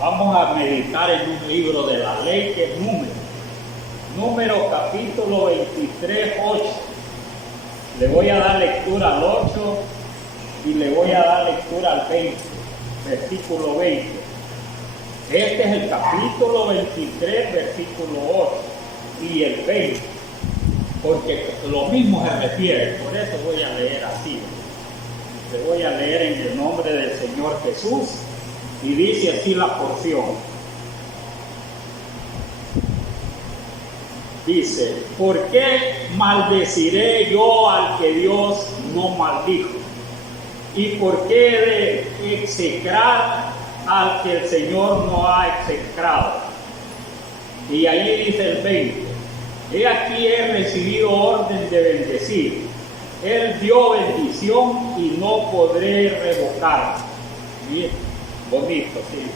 Vamos a meditar en un libro de la ley que es Números capítulo 23, 8. Le voy a dar lectura al 8 y le voy a dar lectura al 20, versículo 20. Este es el capítulo 23, versículo 8 y el 20, porque lo mismo se refiere, por eso voy a leer así. Le voy a leer en el nombre del Señor Jesús y dice así la porción. Dice: ¿por qué maldeciré yo al que Dios no maldijo? ¿Y por qué he de execrar al que el Señor no ha execrado? Y ahí dice el 20: he aquí he recibido orden de bendecir. Él dio bendición y no podré revocar. Bien, bonito, sí.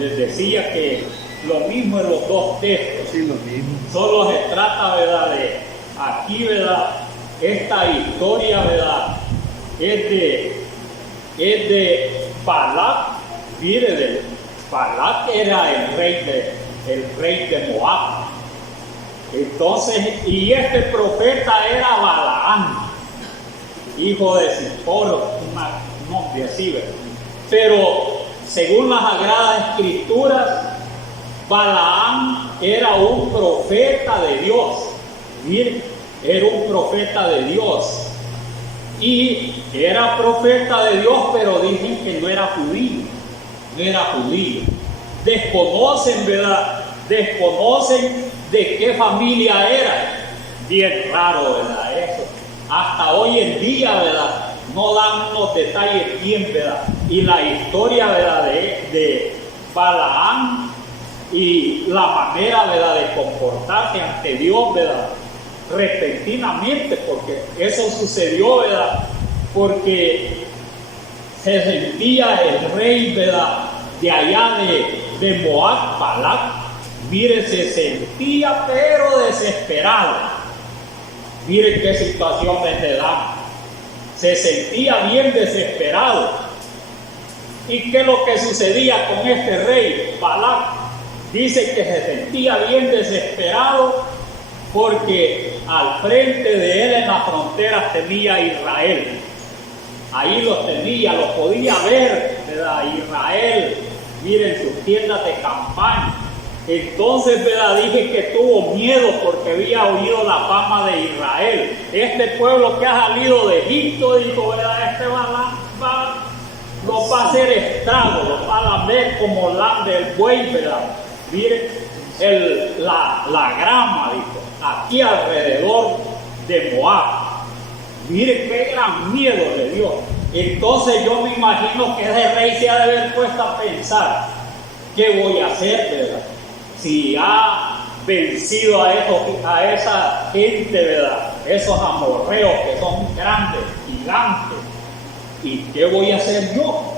Les decía que lo mismo en los dos textos. Sí, lo mismo. Solo se trata, ¿verdad?, de aquí, ¿verdad?, esta historia, ¿verdad?, es de Balac. Mire, Balac era el rey de Moab. Entonces, y este profeta era Balaam, hijo de Zippor, un nombre así, ¿verdad? Pero según las Sagradas Escrituras, Balaam era un profeta de Dios. Miren, era un profeta de Dios. Y era profeta de Dios, pero dicen que no era judío. No era judío. Desconocen, ¿verdad? Desconocen de qué familia era. Bien raro, ¿verdad? Eso. Hasta hoy en día, ¿verdad?, no dan unos detalles bien, ¿verdad? Y la historia, ¿verdad?, de Balaam y la manera, ¿verdad?, de comportarse ante Dios, ¿verdad?, repentinamente, porque eso sucedió, ¿verdad?, porque se sentía el rey, ¿verdad?, de allá de Moab, Balac. Mire, se sentía pero desesperado. Mire qué situaciones le dan. Se sentía bien desesperado. ¿Y qué es lo que sucedía con este rey, Balac? Dice que se sentía bien desesperado porque al frente de él en las fronteras tenía Israel. Ahí los tenía, los podía ver, ¿verdad? Israel, miren sus tiendas de campaña. Entonces, ¿verdad?, dije que tuvo miedo porque había oído la fama de Israel. Este pueblo que ha salido de Egipto, dijo, ¿verdad?, este lo va a hacer estrago, lo va a ver como lambe el buey, ¿verdad? Miren, la grama, dijo, aquí alrededor de Moab. Mire qué gran miedo le dio. Entonces yo me imagino que ese rey se ha de haber puesto a pensar: ¿qué voy a hacer, verdad? Si ha vencido a esa gente, ¿verdad?, esos amorreos que son grandes, gigantes, ¿y qué voy a hacer yo?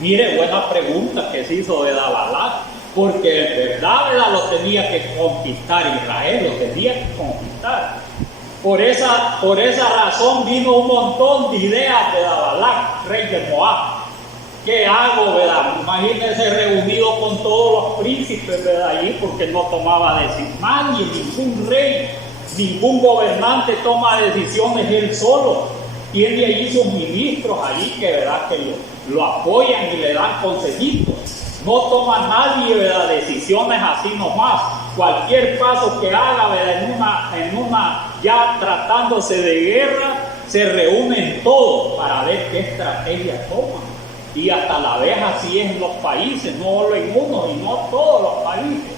Mire, buena pregunta que se hizo de Balac, porque en verdad, ¿verdad?, lo tenía que conquistar Israel, lo tenía que conquistar. Por esa razón vino un montón de ideas de Balac, rey de Moab. ¿Qué hago, verdad? Imagínense reunido con todos los príncipes, ¿verdad?, allí, porque no tomaba decisiones. Nadie, ningún rey, ningún gobernante toma decisiones él solo. Tiene allí sus ministros allí que, ¿verdad?, que lo apoyan y le dan consejitos. No toma nadie, ¿verdad?, decisiones así nomás. Cualquier paso que haga, ¿verdad?, en una ya tratándose de guerra, se reúnen todos para ver qué estrategia toman. Y hasta la vez así es en los países, no solo en uno, y no todos los países.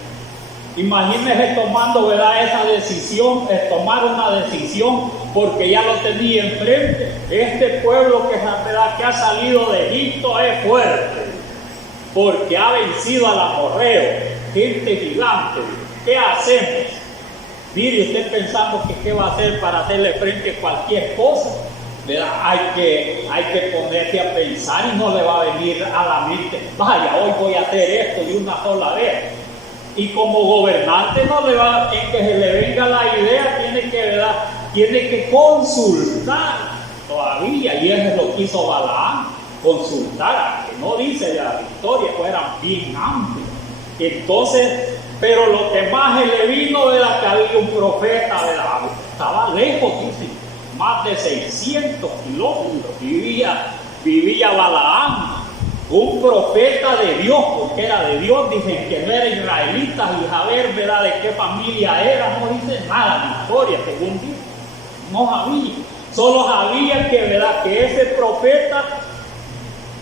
Imagínense tomando, ¿verdad?, esa decisión, tomar una decisión, porque ya lo tenía enfrente. Este pueblo ¿verdad?, que ha salido de Egipto es fuerte, porque ha vencido al amorreo, gente gigante. ¿Qué hacemos? Mire, usted pensando que qué va a hacer para hacerle frente a cualquier cosa, ¿verdad? Hay que ponerse a pensar y no le va a venir a la mente: vaya, hoy voy a hacer esto de una sola vez. Y como gobernante no le va, en que se le venga la idea, tiene que consultar todavía, y eso es lo que hizo Balaam, consultar a no dice de las victorias, pues eran bien amplias. Entonces, pero lo que más se le vino era que había un profeta, ¿verdad? Estaba lejos, dice, más de 600 kilómetros, vivía Balaam, un profeta de Dios, porque era de Dios, dicen que no era israelita, y saber, ¿verdad?, de qué familia era, no dice nada de historia, según dice, no sabía, solo sabía que, ¿verdad?, que ese profeta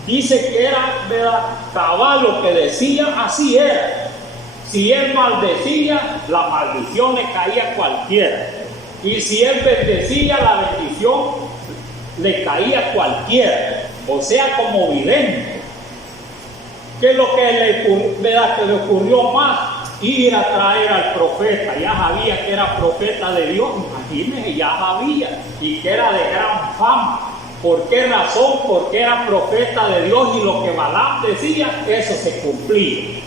dice que era, ¿verdad?, cabal lo que decía, así era. Si él maldecía, la maldición le caía a cualquiera. Y si él bendecía, la bendición le caía a cualquiera. O sea, como vidente. ¿Qué es lo que le ocurrió más? Ir a traer al profeta. Ya sabía que era profeta de Dios. Imagínense, ya sabía. Y que era de gran fama. ¿Por qué razón? Porque era profeta de Dios y lo que Balaam decía, eso se cumplía.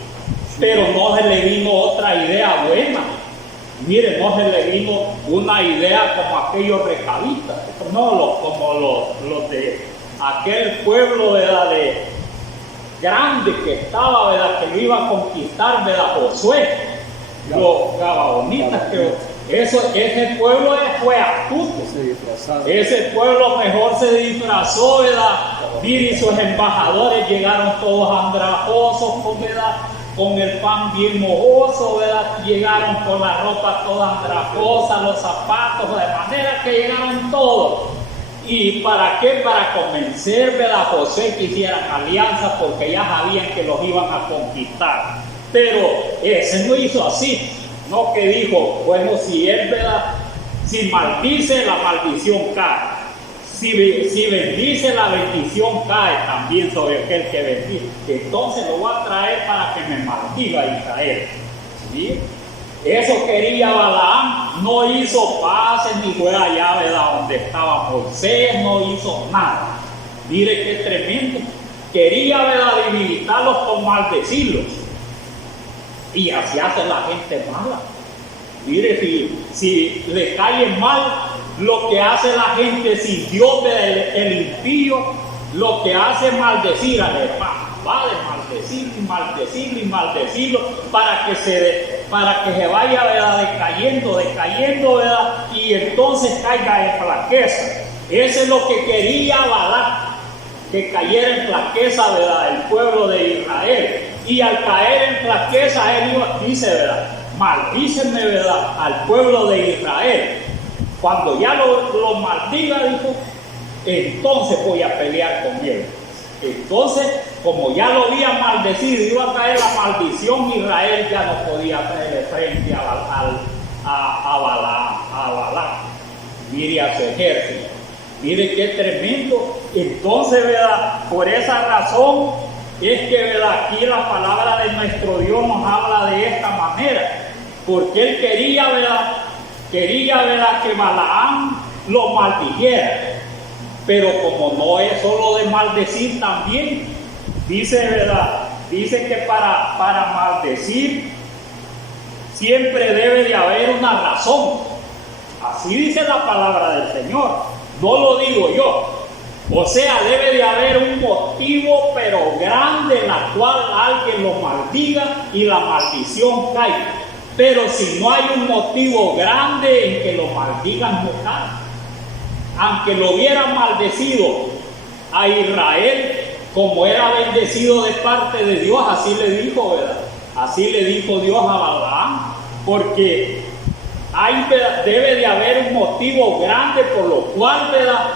Pero no se le vino otra idea buena. Miren, no se le vino una idea como aquellos recabitas, no como los de aquel pueblo, ¿verdad?, de grande que estaba, ¿verdad?, que lo iba a conquistar, ¿verdad?, Josué, los gabaonitas, ese pueblo fue astuto. Ese pueblo mejor se disfrazó, ¿verdad? Y sus embajadores llegaron todos andrajosos, ¿verdad?, con el pan bien mojoso, ¿verdad? Llegaron con la ropa toda andrajosa, los zapatos, de manera que llegaron todos. ¿Y para qué? Para convencer, ¿verdad?, a José que hicieran alianza, porque ya sabían que los iban a conquistar. Pero ese no hizo así, no, que dijo, bueno, si él, ¿verdad?, si maldice, la maldición cae. Si bendice, la bendición cae también sobre aquel que bendice. Entonces lo voy a traer para que me maldiga Israel. ¿Sí? Eso quería Balaam, no hizo paces ni fue allá, ¿verdad?, donde estaba Moisés, no hizo nada. Mire qué tremendo. Quería, ¿verdad?, debilitarlos con maldecirlos. Y así hace la gente mala. Mire, si le cae mal lo que hace la gente, si Dios ve el impío, lo que hace es maldecir al hermano, vale, maldecir y maldecirlo y maldecirlo para que se vaya, ¿verdad?, decayendo, ¿verdad?, y entonces caiga en flaqueza. Eso es lo que quería Balaam, que cayera en flaqueza, ¿verdad?, el pueblo de Israel. Y al caer en flaqueza, él dice, ¿verdad?, maldícenme, ¿verdad?, al pueblo de Israel. Cuando ya lo maldiga, dijo, entonces voy a pelear con él. Entonces, como ya lo había maldecido, iba a caer la maldición, Israel ya no podía hacerle frente a Balaam. Mire a su ejército. Mire qué tremendo. Entonces, ¿verdad?, por esa razón es que, ¿verdad?, aquí la palabra de nuestro Dios nos habla de esta manera. Porque él quería, ¿verdad?, que Balaam lo maldijera. Pero como no es solo de maldecir también, dice, ¿verdad?, dice que para maldecir siempre debe de haber una razón. Así dice la palabra del Señor, no lo digo yo. O sea, debe de haber un motivo pero grande en la cual alguien lo maldiga y la maldición caiga. Pero si no hay un motivo grande en que lo maldigan, no cae. Aunque lo hubieran maldecido a Israel, como era bendecido de parte de Dios, así le dijo, ¿verdad? Así le dijo Dios a Balaam, porque debe de haber un motivo grande por lo cual, ¿verdad?,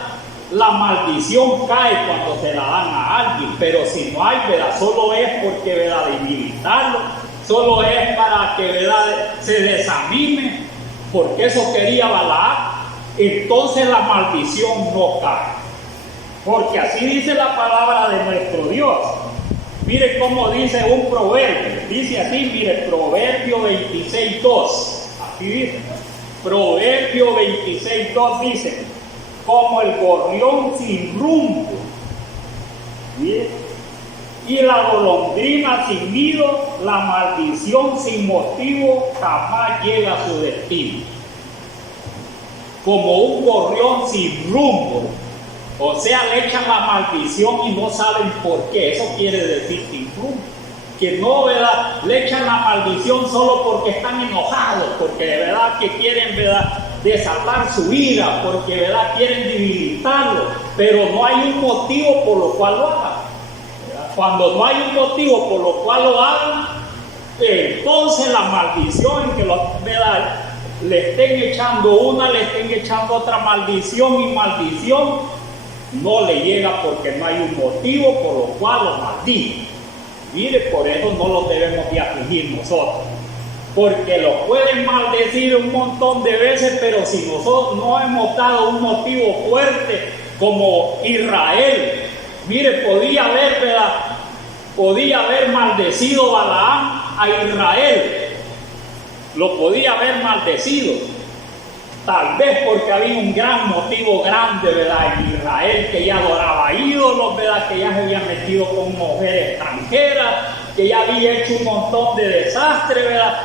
la maldición cae cuando se la dan a alguien. Pero si no hay, ¿verdad?, solo es porque, ¿verdad?, debilitarlo, solo es para que, ¿verdad?, se desanime, porque eso quería Balaam. Entonces la maldición no cae, porque así dice la palabra de nuestro Dios. Mire cómo dice un proverbio, dice así, mire, Proverbio 26:2, así dice, Proverbio 26:2 dice, como el gorrión sin rumbo, ¿sí?, y la golondrina sin nido, la maldición sin motivo jamás llega a su destino. Como un gorrión sin rumbo, O sea, le echan la maldición y no saben por qué. Eso quiere decir sin rumbo. Que no, ¿verdad? Le echan la maldición solo porque están enojados, porque de verdad que quieren, ¿verdad?, desatar su ira, porque de verdad quieren debilitarlo, pero no hay un motivo por lo cual lo hagan. Cuando no hay un motivo por lo cual lo hagan, entonces la maldición que ¿verdad?, le estén echando una, le estén echando otra maldición, y maldición no le llega porque no hay un motivo por lo cual lo maldiga. Mire, por eso no los debemos de afligir nosotros, porque lo pueden maldecir un montón de veces, pero si nosotros no hemos dado un motivo fuerte como Israel, mire, podía haber maldecido Balaam a Israel, lo podía haber maldecido, tal vez porque había un gran motivo grande, ¿verdad?, en Israel, que ya adoraba ídolos, ¿verdad?, que ya se había metido con mujeres extranjeras, que ya había hecho un montón de desastre, ¿verdad?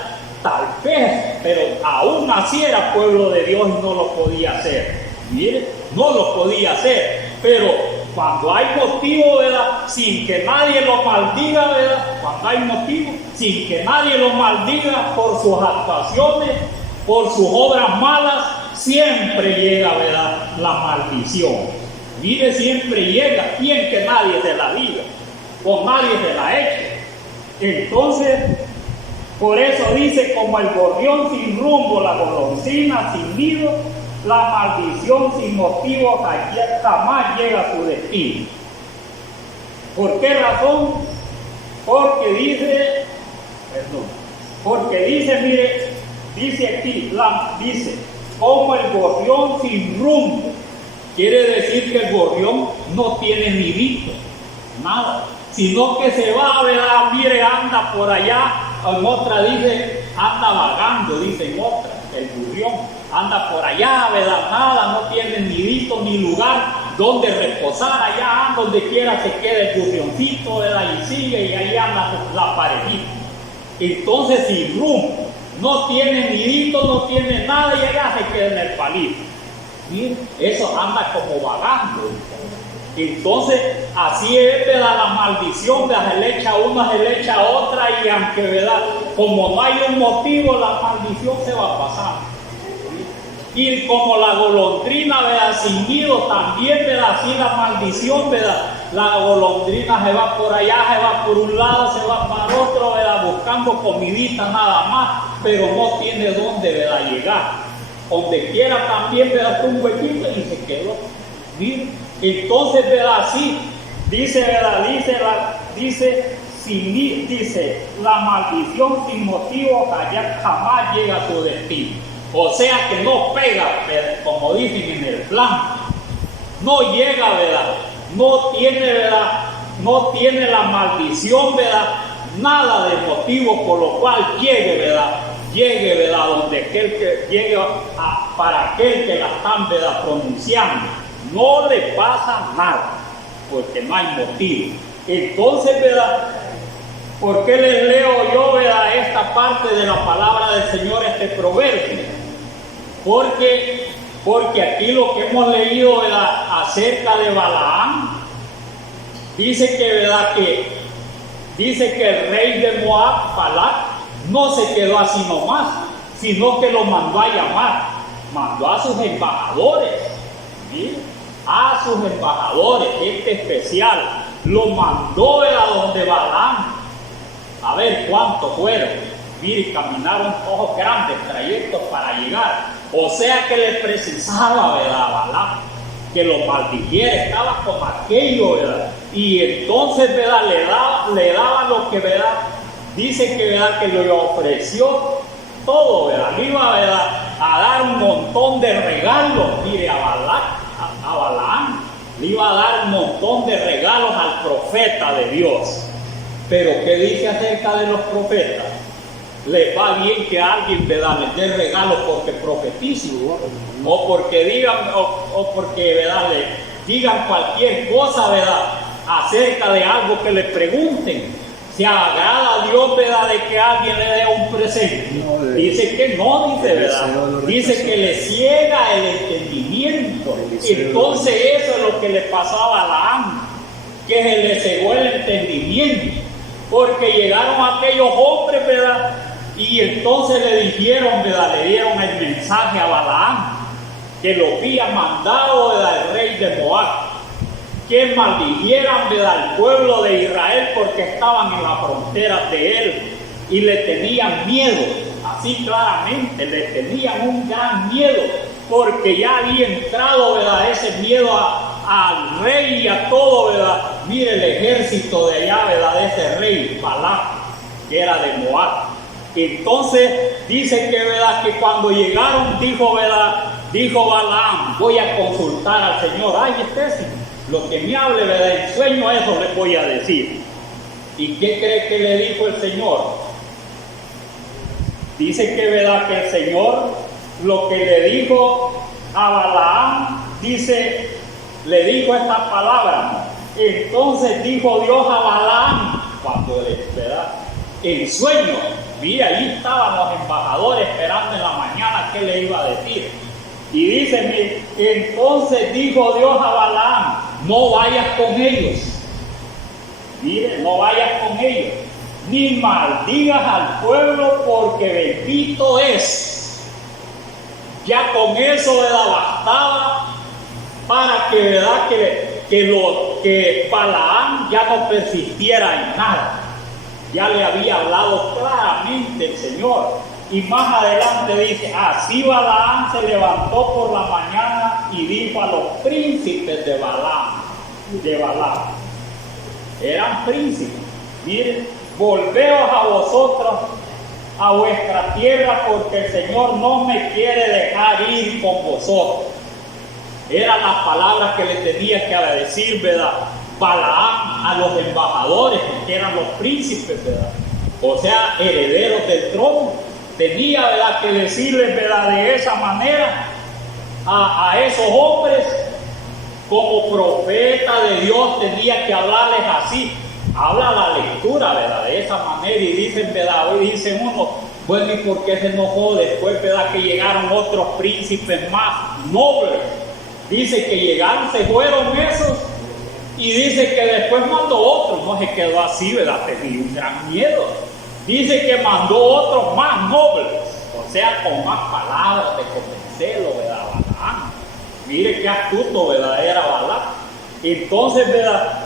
Tal vez, pero aún así era pueblo de Dios y no lo podía hacer. Mire, no lo podía hacer, pero cuando hay motivo, ¿verdad?, sin que nadie lo maldiga, ¿verdad?, cuando hay motivo, sin que nadie lo maldiga por sus actuaciones, por sus obras malas, siempre llega, ¿verdad?, la maldición. Mire, siempre llega, bien que nadie se la diga, o nadie se la eche. Entonces, por eso dice, como el gorrión sin rumbo, la golondrina sin nido, la maldición sin motivo jamás llega a su destino. ¿Por qué razón? Porque dice, mire, dice aquí, dice, como el gorrión sin rumbo. Quiere decir que el gorrión no tiene nidito, nada, sino que se va, ¿verdad? Mire, anda por allá. En otra dice, anda vagando, dice en otra, el gorrión anda por allá, ¿verdad? Nada, no tiene nidito ni lugar donde reposar, allá donde quiera se queda el gorrioncito, ¿verdad? Y sigue, y ahí anda la parejita. Entonces, sin rumbo, no tiene nidito, no tiene nada, y allá se queda en el palito. Miren, eso anda como vagando. Entonces, así es, ¿verdad?, la maldición, ¿verdad?, se le echa una, se le echa otra, y aunque, ¿verdad?, como no hay un motivo, la maldición se va a pasar. Y como la golondrina, ¿verdad?, sin nido, también, ¿verdad?, así la maldición, ¿verdad?, la golondrina se va por allá, se va por un lado, se va para otro, ¿verdad?, buscando comidita nada más, pero no tiene dónde, ¿verdad?, llegar. Donde quiera también, ¿verdad?, un huequito y se quedó. Miren, entonces, ¿verdad?, así dice, ¿verdad?, dice, la maldición sin motivo allá jamás llega a su destino. O sea que no pega, ¿verdad?, como dicen en el plan, no llega, ¿verdad?, no tiene la maldición, ¿verdad?, nada de motivo por lo cual llegue, ¿verdad?, donde aquel que llegue para aquel que la están, ¿verdad?, pronunciando, no le pasa nada, porque no hay motivo. Entonces, ¿verdad?, ¿por qué les leo yo, ¿verdad?, esta parte de la palabra del Señor, este proverbio? Porque aquí lo que hemos leído, ¿verdad?, acerca de Balaam, dice que, ¿verdad?, dice que el rey de Moab, Balac, no se quedó así nomás, sino que lo mandó a llamar, mandó a sus embajadores, ¿sí?, a sus embajadores, gente especial, lo mandó a donde Balaam, a ver cuántos fueron. Mire, caminaron todos grandes trayectos para llegar. O sea que le precisaba, ¿verdad?, Balaam, que lo maldijera, estaba con aquello, ¿verdad? Y entonces, ¿verdad?, le daba lo que, ¿verdad?, dice que, ¿verdad?, que le ofreció todo, ¿verdad?, le iba, ¿verdad?, a dar un montón de regalos. Mire, a Balaam le iba a dar un montón de regalos al profeta de Dios. Pero ¿qué dice acerca de los profetas? Les va bien que alguien, ¿verdad?, les dé regalos porque profeticen, o porque digan, o porque, ¿verdad?, le digan cualquier cosa, ¿verdad?, acerca de algo que le pregunten. Se agrada a Dios, ¿verdad?, de que alguien le dé un presente. Dice que no, dice, ¿verdad? Dice que le ciega el entendimiento. Entonces eso es lo que le pasaba a Balaam, que se le cegó el entendimiento, porque llegaron aquellos hombres, ¿verdad?, y entonces le dijeron, ¿verdad?, le dieron el mensaje a Balaam, que lo había mandado, ¿verdad?, el rey de Moab, que maldijieran, ¿verdad?, al pueblo de Israel porque estaban en la frontera de él y le tenían miedo, así claramente, le tenían un gran miedo, porque ya había entrado, ¿verdad?, ese miedo al rey y a todo, ¿verdad? Mire el ejército de allá, ¿verdad?, de ese rey Balac, que era de Moab. Entonces dice que, ¿verdad?, que cuando llegaron, dijo, ¿verdad?, dijo Balaam, voy a consultar al Señor. Ay, lo que me hable, ¿verdad?, en sueño, eso le voy a decir. ¿Y qué cree que le dijo el Señor? Dice que, ¿verdad?, que el Señor lo que le dijo a Balaam, dice, le dijo estas palabras. Entonces dijo Dios a Balaam, cuando, ¿verdad?, en sueño, mira, ahí estaban los embajadores esperando en la mañana qué le iba a decir. Y dice, entonces dijo Dios a Balaam, no vayas con ellos. Mire, no vayas con ellos, ni maldigas al pueblo, porque bendito es. Ya con eso le bastaba para que, ¿verdad?, que Balaam ya no persistiera en nada. Ya le había hablado claramente el Señor. Y más adelante dice, así Balaam se levantó por la mañana y dijo a los príncipes de Balaam, eran príncipes, miren, volveos a vosotros a vuestra tierra, porque el Señor no me quiere dejar ir con vosotros. Eran las palabras que le tenía que decir, ¿verdad?, Balaam a los embajadores, que eran los príncipes, ¿verdad?, o sea, herederos del trono. Tenía, ¿verdad?, que decirles, ¿verdad?, de esa manera a esos hombres. Como profeta de Dios tenía que hablarles así. Habla la lectura, ¿verdad?, de esa manera, y dicen, ¿verdad?, hoy dicen uno, bueno, ¿y por qué se enojó después, ¿verdad?, que llegaron otros príncipes más nobles? Dice que llegaron, se fueron esos, y dice que después mandó otros. No se quedó así, ¿verdad?, tenía un gran miedo. Dice que mandó otros más nobles, o sea, con más palabras de convencerlo, ¿verdad?, Balaam. Mire qué astuto, ¿verdad?, era Balaam. Entonces, ¿verdad?,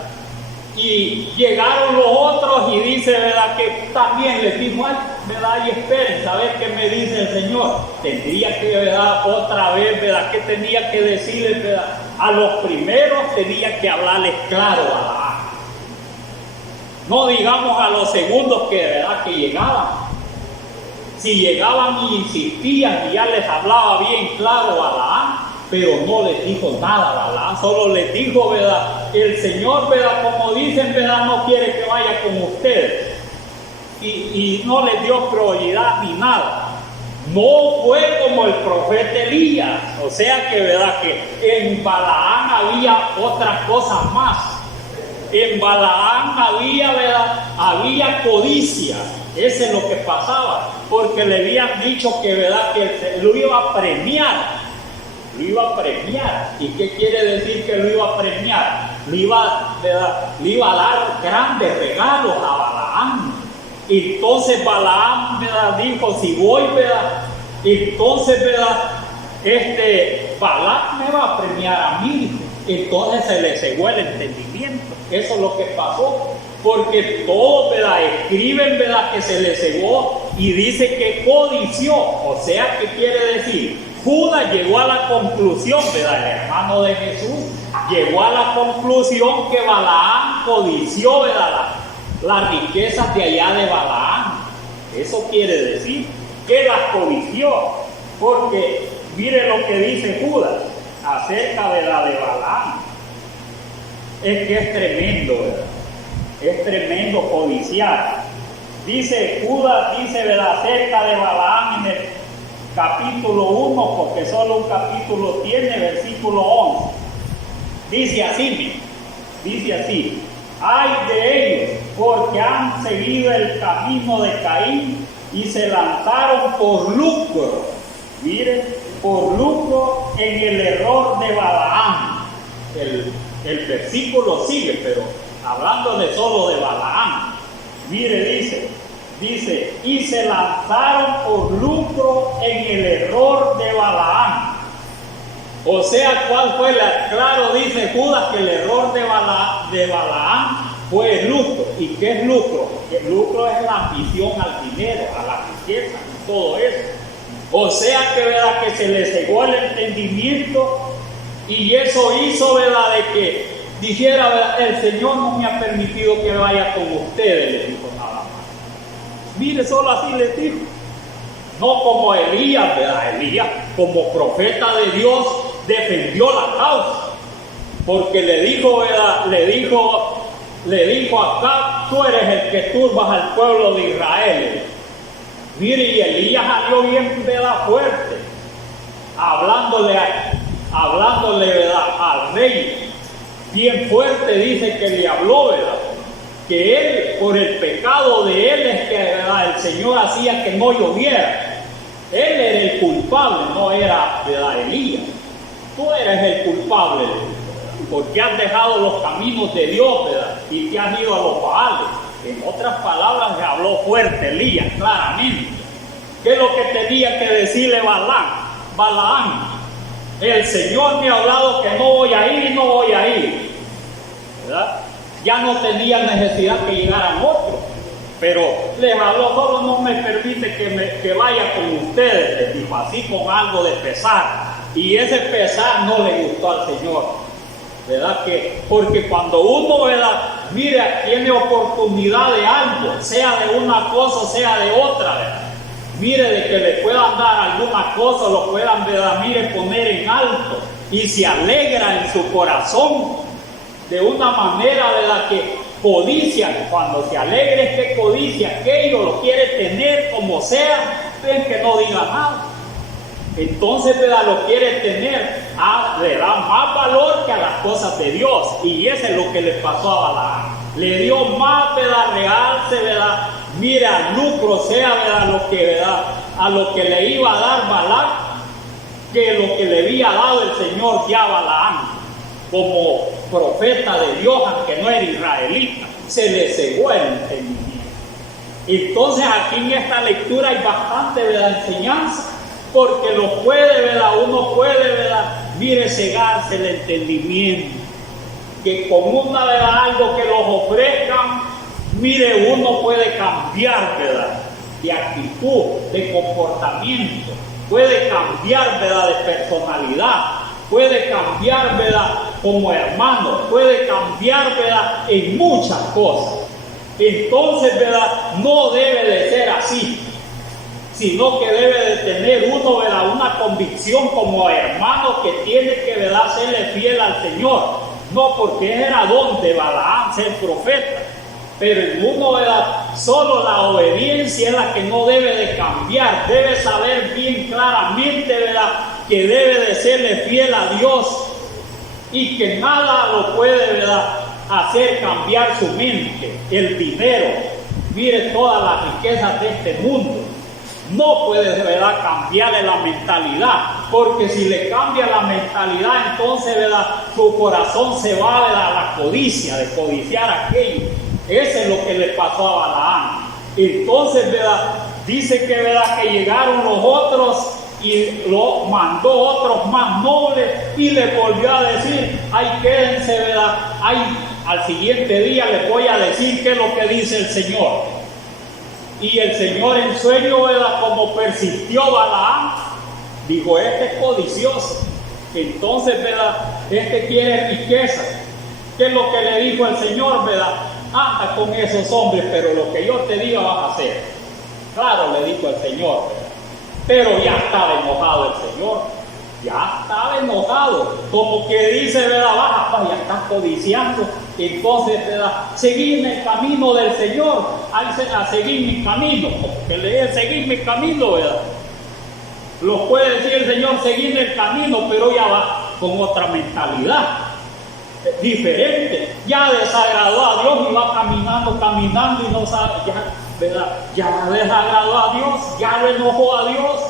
y llegaron los otros y dice, ¿verdad?, que también les dijo, ay, ¿verdad?, y esperen, ¿saber qué me dice el Señor? Tendría que, ¿verdad?, otra vez, ¿verdad?, que tenía que decirles, ¿verdad?, a los primeros tenía que hablarles claro a Balaam. No digamos a los segundos que, ¿verdad?, que llegaban. Si llegaban y insistían y ya les hablaba bien claro a Balaam, pero no les dijo nada a Balaam, solo les dijo, ¿verdad?, el Señor, ¿verdad?, como dicen, ¿verdad?, no quiere que vaya con ustedes. Y no les dio prioridad ni nada. No fue como el profeta Elías, o sea que, ¿verdad?, que en Balaam había otras cosas más. En Balaam había, ¿verdad?, había codicia. Eso es lo que pasaba, porque le habían dicho que, ¿verdad?, que lo iba a premiar. Lo iba a premiar. ¿Y qué quiere decir que lo iba a premiar? Le iba a dar grandes regalos a Balaam. Entonces Balaam, ¿verdad?, dijo, si voy, ¿verdad?, entonces, ¿verdad?, Balaam me va a premiar a mí, dijo. Entonces se le cegó el entendimiento. Eso es lo que pasó, porque todos, ¿verdad?, escriben, ¿verdad?, que se le cegó, y dice que codició. O sea, ¿qué quiere decir? Judas llegó a la conclusión, ¿verdad?, el hermano de Jesús llegó a la conclusión que Balaam codició, ¿verdad?, las riquezas de allá de Balaam. Eso quiere decir que las codició, porque mire lo que dice Judas acerca de la de Balaam. Es que es tremendo, ¿verdad? Es tremendo codiciar. Dice Judas, dice, ¿verdad?, acerca de Balaam en el capítulo 1, porque solo un capítulo tiene, versículo 11. Dice así, ay de ellos, porque han seguido el camino de Caín y se lanzaron por lucro, miren, por lucro en el error de Balaam. El versículo sigue, pero hablándole solo de Balaam. Mire, dice, y se lanzaron por lucro en el error de Balaam. O sea, ¿cuál fue claro, dice Judas, que el error de Balaam fue el lucro? ¿Y qué es lucro? El lucro es la ambición al dinero, a la riqueza y todo eso. O sea que, ¿verdad?, que se le cegó el entendimiento, y eso hizo, ¿verdad?, de que dijera, ¿verdad?, el Señor no me ha permitido que vaya con ustedes, le dijo nada más. Mire, solo así les dijo. No como Elías, ¿verdad? Elías, como profeta de Dios, defendió la causa. Porque le dijo, ¿verdad?, le dijo acá, tú eres el que turbas al pueblo de Israel. Mire, y Elías salió bien, ¿verdad?, fuerte, hablándole, ¿verdad?, al rey. Bien fuerte dice que le habló, ¿verdad?, que él, por el pecado de él, es que, ¿verdad?, el Señor hacía que no lloviera. Él era el culpable, no era, ¿verdad?, Elías. Tú eres el culpable, porque has dejado los caminos de Dios, ¿verdad?, y te has ido a los Baales. En otras palabras, le habló fuerte Elías, claramente. ¿Qué es lo que tenía que decirle Balaam? El Señor me ha hablado que no voy a ir y no voy a ir, ¿verdad? Ya no tenía necesidad que llegaran otros, pero les habló, solo no me permite que vaya con ustedes, les dijo, así con algo de pesar. Y ese pesar no le gustó al Señor, ¿verdad? Porque cuando uno, ¿verdad?, mira, tiene oportunidad de algo, sea de una cosa, sea de otra, ¿verdad?, mire, de que le puedan dar alguna cosa, lo puedan, ¿verdad?, mire, poner en alto, y se alegra en su corazón de una manera, ¿verdad?, que codicia. Cuando se alegra es que codicia aquello, lo quiere tener como sea, ven que no diga nada. Entonces, ¿verdad?, lo quiere tener, le da más valor que a las cosas de Dios. Y eso es lo que le pasó a Balaam. Le dio más, ¿verdad?, realce, ¿verdad?, mira, lucro, sea, ¿verdad?, ¿verdad?, a lo que le iba a dar Balaam, que lo que le había dado el Señor ya a Balaam, como profeta de Dios, aunque no era israelita. Se le cegó el entendimiento. Entonces, aquí en esta lectura hay bastante, ¿verdad?, enseñanza, porque uno puede, ¿verdad?, mire, cegarse el entendimiento, que con una, ¿verdad?, algo que los ofrezcan, mire, uno puede cambiar, ¿verdad?, de actitud, de comportamiento, puede cambiar, ¿verdad?, de personalidad, puede cambiar, ¿verdad?, como hermano, puede cambiar, ¿verdad?, en muchas cosas. Entonces, ¿verdad?, no debe de ser así, sino que debe de tener uno, ¿verdad?, una convicción como hermano que tiene que, ¿verdad?, serle fiel al Señor. No porque era don de Balaam ser profeta, pero en uno, ¿verdad?, solo la obediencia es la que no debe de cambiar. Debe saber bien claramente, ¿verdad?, que debe de serle fiel a Dios, y que nada lo puede, ¿verdad?, hacer cambiar su mente. El dinero, mire, todas las riquezas de este mundo, no puede, ¿verdad?, cambiarle la mentalidad, porque si le cambia la mentalidad, entonces, ¿verdad?, su corazón se va, ¿verdad?, a la codicia, de codiciar aquello. Eso es lo que le pasó a Balaam. Entonces, ¿verdad?, dice que, ¿verdad?, que llegaron los otros y lo mandó otros más nobles, y le volvió a decir, ay, quédense, ¿verdad?, ay, al siguiente día les voy a decir qué es lo que dice el Señor. Y el Señor en sueño, ¿verdad?, como persistió Balaam, dijo, este es codicioso, entonces, ¿verdad?, este quiere riqueza. ¿Qué es lo que le dijo el Señor, ¿verdad? Anda con esos hombres, pero lo que yo te diga vas a hacer. Claro, le dijo el Señor, ¿verdad? Pero ya estaba enojado el Señor, ya estaba enojado, como que dice, ¿verdad?, baja, ya estás codiciando. Entonces, ¿verdad?, seguirme el camino del Señor, a seguir mi camino, como que le dé seguir mi camino, ¿verdad? Lo puede decir el Señor, seguir el camino, pero ya va con otra mentalidad. diferente. Ya desagradó a Dios y va caminando y no sabe, ya, ¿verdad? Ya desagradó a Dios, ya lo enojó a Dios.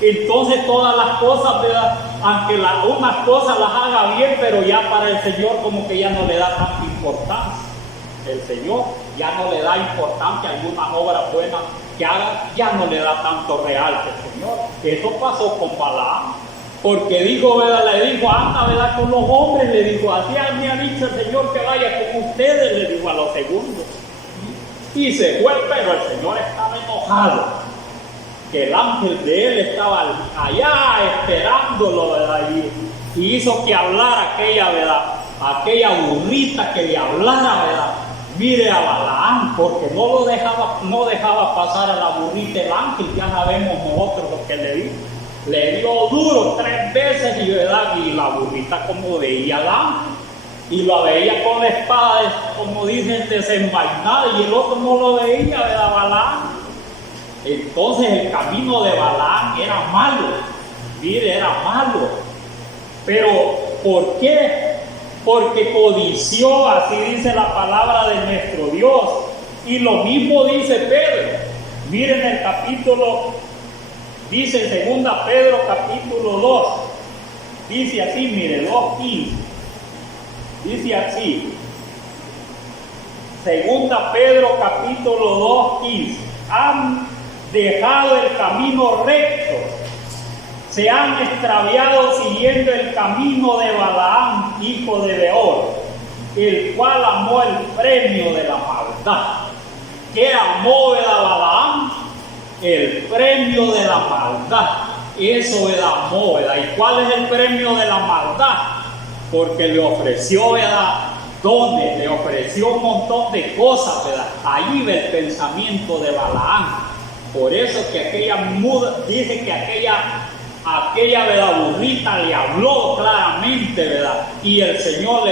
Entonces todas las cosas, ¿verdad? Aunque unas cosas las haga bien, pero ya para el Señor como que ya no le da tanta importancia. El Señor ya no le da importancia a algunas obras buenas que haga, ya no le da tanto real que el Señor. Eso pasó con Balaam, porque dijo, ¿verdad? Le dijo, anda, ¿verdad? Con los hombres, le dijo, así me ha dicho el Señor que vaya con ustedes, le dijo a los segundos. Y se fue, pero el Señor estaba enojado, que el ángel de él estaba allá esperándolo, ¿verdad? Y hizo que hablara aquella, ¿verdad? Aquella burrita que le hablara, ¿verdad? Mire a Balaam, porque no dejaba pasar a la burrita el ángel. Ya sabemos nosotros lo que le dijo. Le dio duro 3 veces y, ¿verdad? Y la burrita como veía al ángel y lo veía con la espada, como dicen, desenvainada, y el otro no lo veía, ¿verdad? Balaam. Entonces el camino de Balaam era malo, mire, era malo. Pero ¿por qué? Porque codició, así dice la palabra de nuestro Dios. Y lo mismo dice Pedro. Miren el capítulo, dice 2 Pedro capítulo 2. Dice así, mire, 2:15. Dice así. 2 Pedro capítulo 2:15. Han dejado el camino recto, se han extraviado siguiendo el camino de Balaam, hijo de Beor, el cual amó el premio de la maldad. ¿Qué amó de Balaam? El premio de la maldad. Eso amó, ¿verdad? ¿Y cuál es el premio de la maldad? Porque le ofreció, ¿verdad?, dones, le ofreció un montón de cosas, ¿verdad? Ahí ve el pensamiento de Balaam. Por eso que aquella muda, dice que aquella ¿verdad?, burrita le habló claramente, ¿verdad? Y el Señor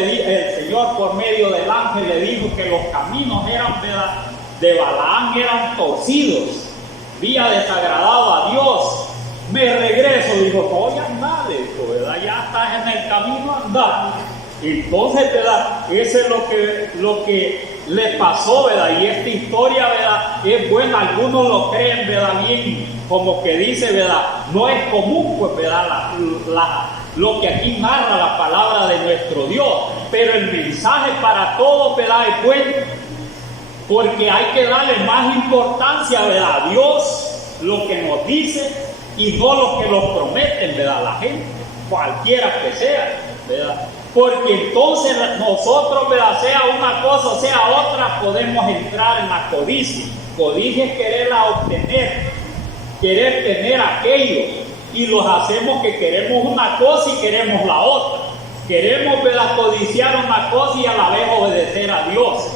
por medio del ángel le dijo que los caminos eran, ¿verdad?, de Balaam eran torcidos, había desagradado a Dios. Me regreso, dijo, voy a andar, ¿verdad? Ya estás en el camino a andar. Entonces, ¿verdad? Eso es lo que le pasó, ¿verdad? Y esta historia, ¿verdad?, es buena. Algunos lo creen, ¿verdad?, bien, como que dice, ¿verdad?, no es común, pues, ¿verdad?, lo que aquí narra la palabra de nuestro Dios. Pero el mensaje para todos, ¿verdad?, es bueno, porque hay que darle más importancia, ¿verdad?, a Dios, lo que nos dice, y no lo que nos prometen, ¿verdad?, la gente, cualquiera que sea, ¿verdad? Porque entonces nosotros, ¿verdad?, sea una cosa o sea otra, podemos entrar en la codicia. Codicia es quererla obtener, querer tener aquello, y los hacemos que queremos una cosa y queremos la otra. Queremos, ¿verdad?, codiciar una cosa y a la vez obedecer a Dios.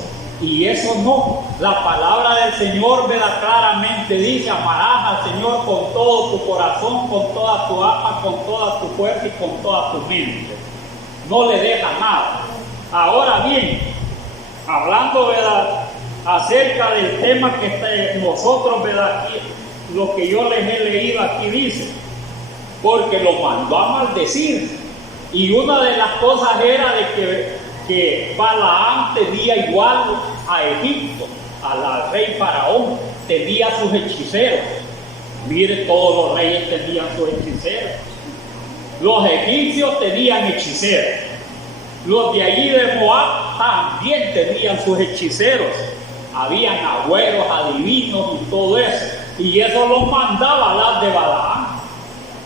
Y eso no. La palabra del Señor, ¿verdad?, claramente dice: amarás al Señor con todo tu corazón, con toda tu alma, con toda tu fuerza y con toda tu mente. No le deja nada. Ahora bien, hablando, ¿verdad?, acerca del tema que nosotros, ¿verdad?, aquí, lo que yo les he leído aquí dice, porque lo mandó a maldecir. Y una de las cosas era de que Balaam tenía igual a Egipto, al rey Faraón, tenía sus hechiceros. Mire, todos los reyes tenían sus hechiceros. Los egipcios tenían hechiceros. Los de allí de Moab también tenían sus hechiceros. Habían agüeros, adivinos y todo eso. Y eso los mandaba a las de Balaam.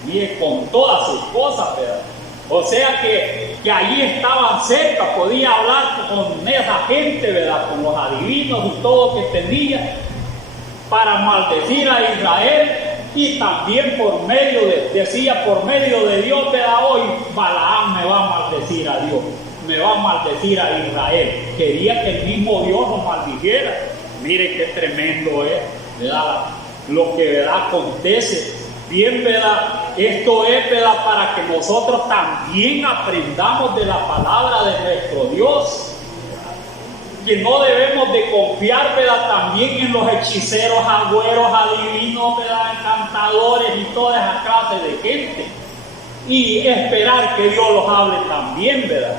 Mire, con todas sus cosas, ¿verdad? O sea que allí estaban cerca, podía hablar con esa gente, ¿verdad?, con los adivinos y todo que tenía, para maldecir a Israel. Y también por medio de Dios, ¿verdad?, hoy Balaam me va a maldecir a Dios, me va a maldecir a Israel. Quería que el mismo Dios nos maldijera. Mire qué tremendo es, ¿verdad?, lo que, ¿verdad?, acontece. Bien, ¿verdad? Esto es, ¿verdad?, para que nosotros también aprendamos de la palabra de nuestro Dios, que no debemos de confiar, ¿verdad?, también en los hechiceros, agüeros, adivinos, ¿verdad?, encantadores y toda esa clase de gente, y esperar que Dios los hable también, ¿verdad?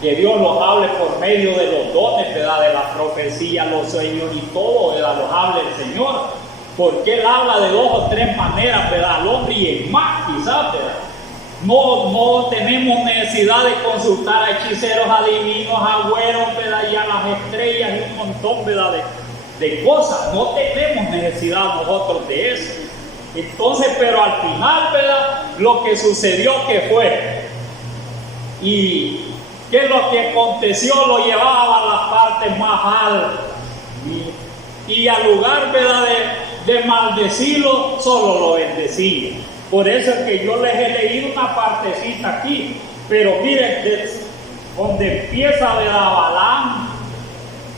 que Dios los hable por medio de los dones, ¿verdad? De la profecía, los sueños y todo, ¿verdad? Los hable el Señor, porque Él habla de 2 o 3 maneras, ¿verdad? Al hombre y en más, quizás, ¿verdad? No tenemos necesidad de consultar a hechiceros, adivinos, agüeros, ¿verdad? Y a las estrellas y un montón, ¿verdad? De cosas. No tenemos necesidad nosotros de eso. Entonces, pero al final, ¿verdad? Lo que sucedió que fue, y que lo que aconteció lo llevaba a las partes más altas, y al lugar, ¿verdad? de maldecirlo, solo lo bendecía. Por eso es que yo les he leído una partecita aquí, pero miren, donde empieza, ¿verdad? Balaam,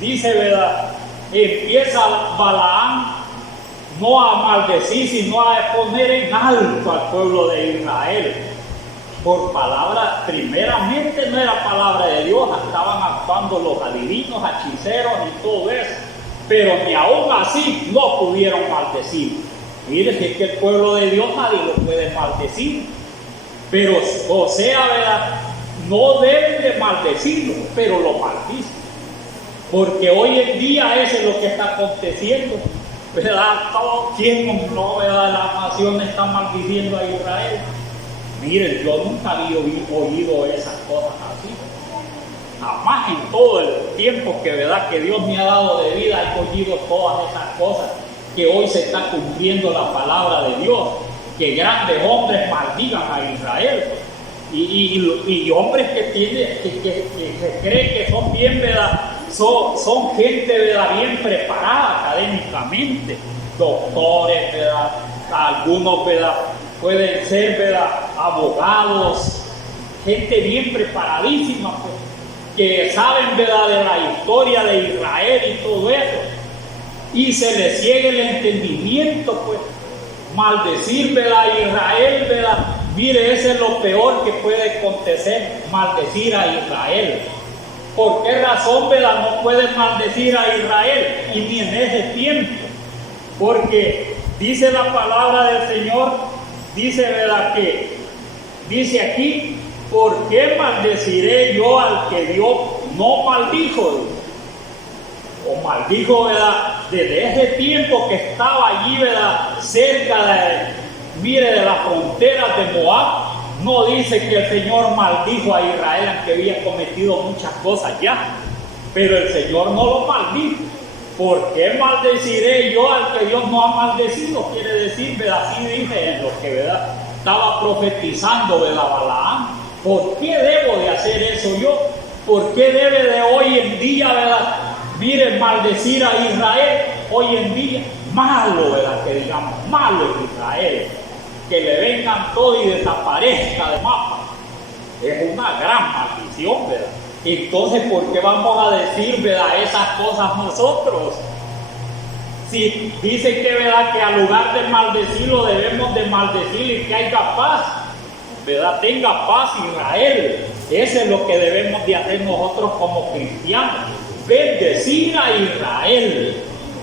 dice, ¿verdad? Empieza Balaam no a maldecir, sino a poner en alto al pueblo de Israel. Por palabra, primeramente no era palabra de Dios, estaban actuando los adivinos, hechiceros y todo eso, pero ni aún así no pudieron maldecir. Miren, que es que el pueblo de Dios nadie lo puede maldecir, pero o sea, ¿verdad? No deben de maldecirlo, pero lo maldicen, porque hoy en día eso es lo que está aconteciendo, ¿verdad? ¿Quién no, ¿verdad? La nación está maldiciendo a Israel. Miren, yo nunca había oído esas cosas así. Jamás en todo el tiempo que, ¿verdad? Que Dios me ha dado de vida he oído todas esas cosas, que hoy se está cumpliendo la palabra de Dios, que grandes hombres maldigan a Israel. Y hombres que se creen que son bien, ¿verdad? Son gente, ¿verdad? Bien preparada académicamente, doctores, ¿verdad? Algunos, ¿verdad? Pueden ser, ¿verdad? Abogados, gente bien preparadísima, pues, que saben, ¿verdad? De la historia de Israel y todo eso, y se les ciega el entendimiento, pues, maldecir, ¿verdad? A Israel, ¿verdad? Mire, ese es lo peor que puede acontecer, maldecir a Israel. ¿Por qué razón, verdad? No pueden maldecir a Israel, y ni en ese tiempo, porque dice la palabra del Señor, dice, ¿verdad? Que dice aquí, ¿por qué maldeciré yo al que Dios no maldijo? O maldijo, ¿verdad? Desde ese tiempo que estaba allí, ¿verdad? Cerca de las fronteras de Moab. No dice que el Señor maldijo a Israel, aunque había cometido muchas cosas ya, pero el Señor no lo maldijo. ¿Por qué maldeciré yo al que Dios no ha maldecido? Quiere decir, ¿verdad? Así dice en lo que, ¿verdad? Estaba profetizando, ¿verdad? Balaam. ¿Por qué debo de hacer eso yo? ¿Por qué debe de hoy en día, ¿verdad? Miren, maldecir a Israel hoy en día? Malo, ¿verdad? Que digamos, malo es Israel. Que le vengan todo y desaparezca de mapa. Es una gran maldición, ¿verdad? Entonces, ¿por qué vamos a decir, ¿verdad? Esas cosas nosotros? Si dice que, ¿verdad? Que al lugar de maldecirlo debemos de maldecir y que haya paz, ¿verdad? Tenga paz Israel. Eso es lo que debemos de hacer nosotros como cristianos. Bendecir a Israel.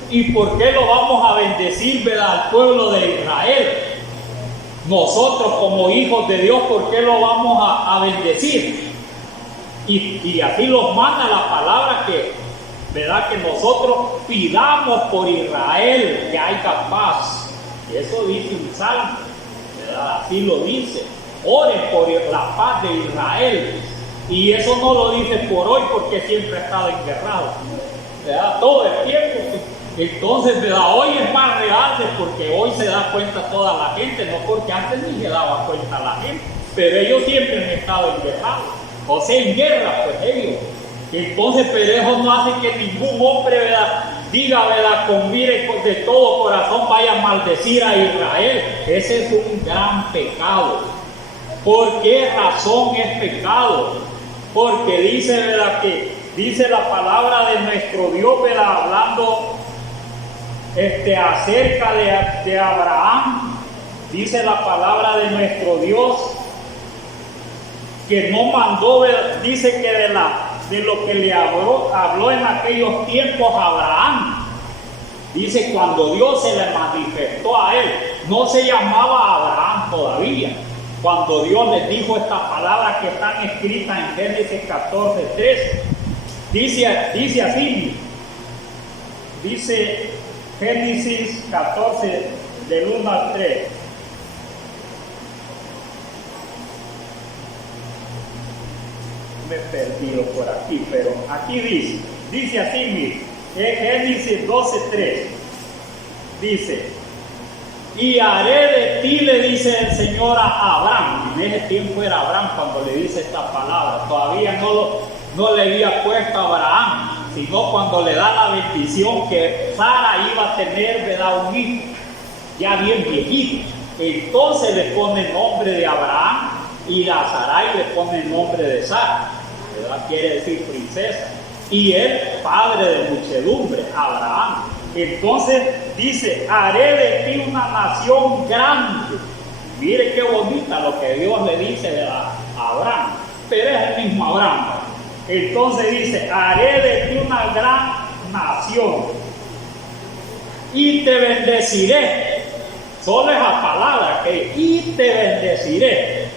¿Y por qué lo vamos a bendecir, ¿verdad? Al pueblo de Israel. Nosotros como hijos de Dios, ¿por qué lo vamos a bendecir? Y así nos manda la palabra que, ¿verdad? Que nosotros pidamos por Israel que haya paz. Y eso dice un salmo, ¿verdad? Así lo dice. Oren por la paz de Israel. Y eso no lo dice por hoy, porque siempre ha estado enguerrado, ¿verdad? Todo el tiempo. Entonces, ¿verdad? Hoy es más real, porque hoy se da cuenta toda la gente, no porque antes ni se daba cuenta la gente, pero ellos siempre han estado enguerrados, o sea, en guerra, pues ellos. Entonces, pero eso no hace que ningún hombre, ¿verdad? Diga, ¿verdad? Con mire de todo corazón vaya a maldecir a Israel. Ese es un gran pecado. ¿Por qué razón es pecado? Porque dice, ¿verdad? Que dice la palabra de nuestro Dios, ¿verdad? Hablando acerca de Abraham, dice la palabra de nuestro Dios que no mandó, dice que de lo que le habló en aquellos tiempos a Abraham, dice cuando Dios se le manifestó a él, no se llamaba Abraham todavía, cuando Dios les dijo estas palabras que están escritas en Génesis 14:3. Dice así, dice Génesis 14, del 1 al 3. Me he perdido por aquí, pero aquí dice así, mire, en Génesis 12:3, dice: y haré de ti, le dice el Señor a Abraham. En ese tiempo era Abraham cuando le dice esta palabra. Todavía no le había puesto a Abraham, sino cuando le da la bendición que Sara iba a tener, ¿verdad?, un hijo, ya bien viejito. Entonces le pone el nombre de Abraham y a Sarai le pone el nombre de Sara, ¿verdad? Quiere decir princesa. Y él, padre de muchedumbre, Abraham. Entonces dice: haré de ti una nación grande. Mire qué bonita lo que Dios le dice a Abraham, pero es el mismo Abraham. Entonces dice: haré de ti una gran nación y te bendeciré. Solo esa palabra que y te bendeciré.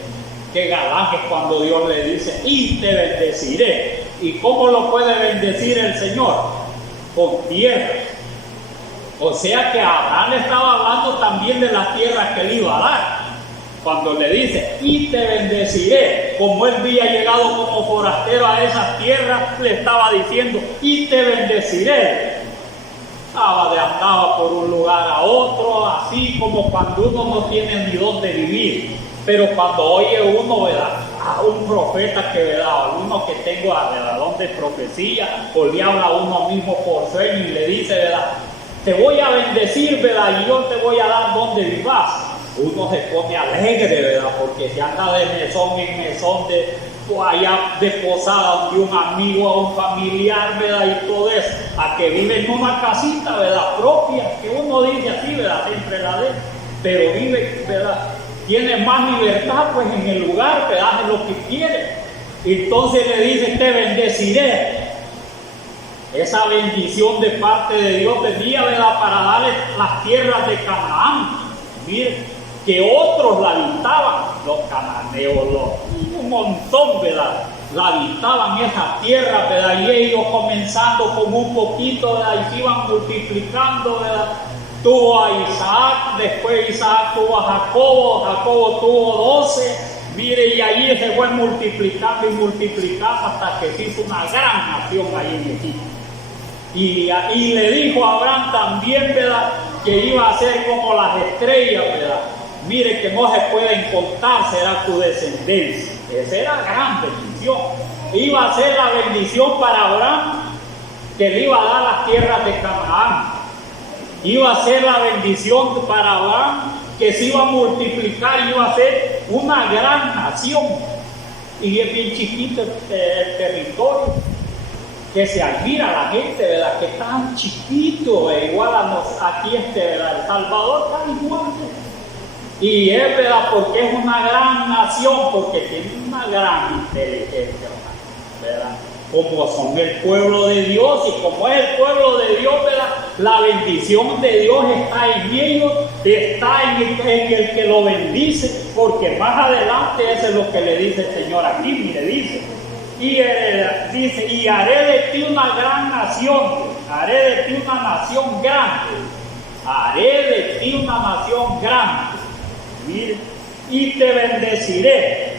Qué galán es cuando Dios le dice y te bendeciré. ¿Y cómo lo puede bendecir el Señor? Con tierra. O sea que Abraham le estaba hablando también de las tierras que él iba a dar. Cuando le dice y te bendeciré, como él había llegado como forastero a esas tierras, le estaba diciendo y te bendeciré. Andaba por un lugar a otro, así como cuando uno no tiene ni dónde vivir. Pero cuando oye uno, ¿verdad?, a un profeta que, ¿verdad?, uno que tengo a donde profecía, o le habla a uno mismo por sueño y le dice, ¿verdad?, te voy a bendecir, ¿verdad?, y yo te voy a dar donde vivas. Uno se pone alegre, ¿verdad?, porque se anda de mesón en mesón, o allá de posada de un amigo, a un familiar, ¿verdad?, y todo eso, a que vive en una casita, ¿verdad?, propia, que uno dice así, ¿verdad?, siempre la de, pero vive, ¿verdad?, tiene más libertad, pues, en el lugar, que hace lo que quiere. Entonces le dice: te bendeciré. Esa bendición de parte de Dios venía, ¿verdad?, para darle las tierras de Canaán. Mire, que otros la habitaban, los cananeos, un montón, ¿verdad?, la habitaban esas tierras, ¿verdad?, y ellos comenzando con un poquito, ¿verdad?, y se iban multiplicando, ¿verdad? Tuvo a Isaac, después Isaac tuvo a Jacobo, Jacobo tuvo 12, mire, y ahí se fue multiplicando y multiplicando hasta que se hizo una gran nación ahí en Egipto. Y le dijo a Abraham también, ¿verdad?, que iba a ser como las estrellas, ¿verdad? Mire, que no se pueden contar, será tu descendencia. Esa era gran bendición. Iba a ser la bendición para Abraham, que le iba a dar las tierras de Canaán. Iba a ser la bendición para Abraham, que se iba a multiplicar, iba a ser una gran nación. Y es bien chiquito el territorio, que se admira a la gente, ¿verdad?, que tan chiquito, igual a aquí, ¿verdad?, El Salvador está igual. Y es, ¿verdad?, porque es una gran nación, porque tiene una gran inteligencia, ¿verdad?, como son el pueblo de Dios, y como es el pueblo de Dios, ¿verdad?, la bendición de Dios está en ellos, está en el que lo bendice, porque más adelante eso es lo que le dice el Señor aquí, mire, dice, y haré de ti una gran nación, haré de ti una nación grande, haré de ti una nación grande, mire, y te bendeciré,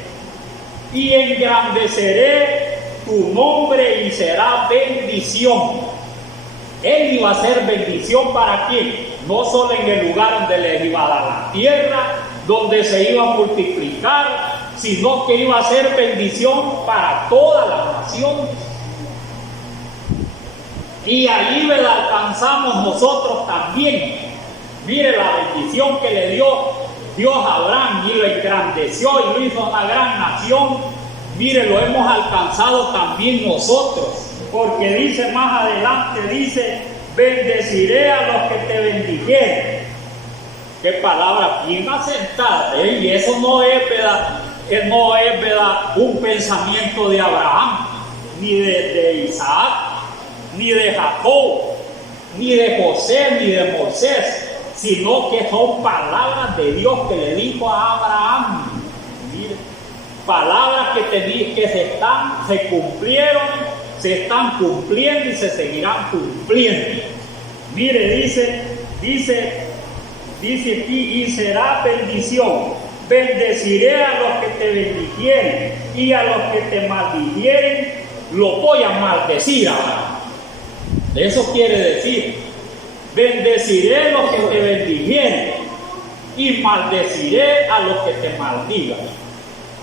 y engrandeceré tu nombre y será bendición. Él iba a ser bendición para quién, no solo en el lugar donde les iba a dar la tierra, donde se iba a multiplicar, sino que iba a ser bendición para todas las naciones. Y ahí le alcanzamos nosotros también. Mire la bendición que le dio Dios a Abraham, y lo engrandeció y lo hizo una gran nación. Mire, lo hemos alcanzado también nosotros, porque dice más adelante, dice, bendeciré a los que te bendijeren. Qué palabra bien acertada, ¿eh? Y eso no es, ¿verdad?, un pensamiento de Abraham, ni de Isaac, ni de Jacob, ni de José, ni de Moisés, sino que son palabras de Dios que le dijo a Abraham. palabras que se cumplieron, se están cumpliendo y se seguirán cumpliendo. Mire, dice aquí, y será bendición. Bendeciré a los que te bendijeren, y a los que te maldijeren, los voy a maldecir ahora. Eso quiere decir, bendeciré a los que te bendijeren, y maldeciré a los que te maldigan.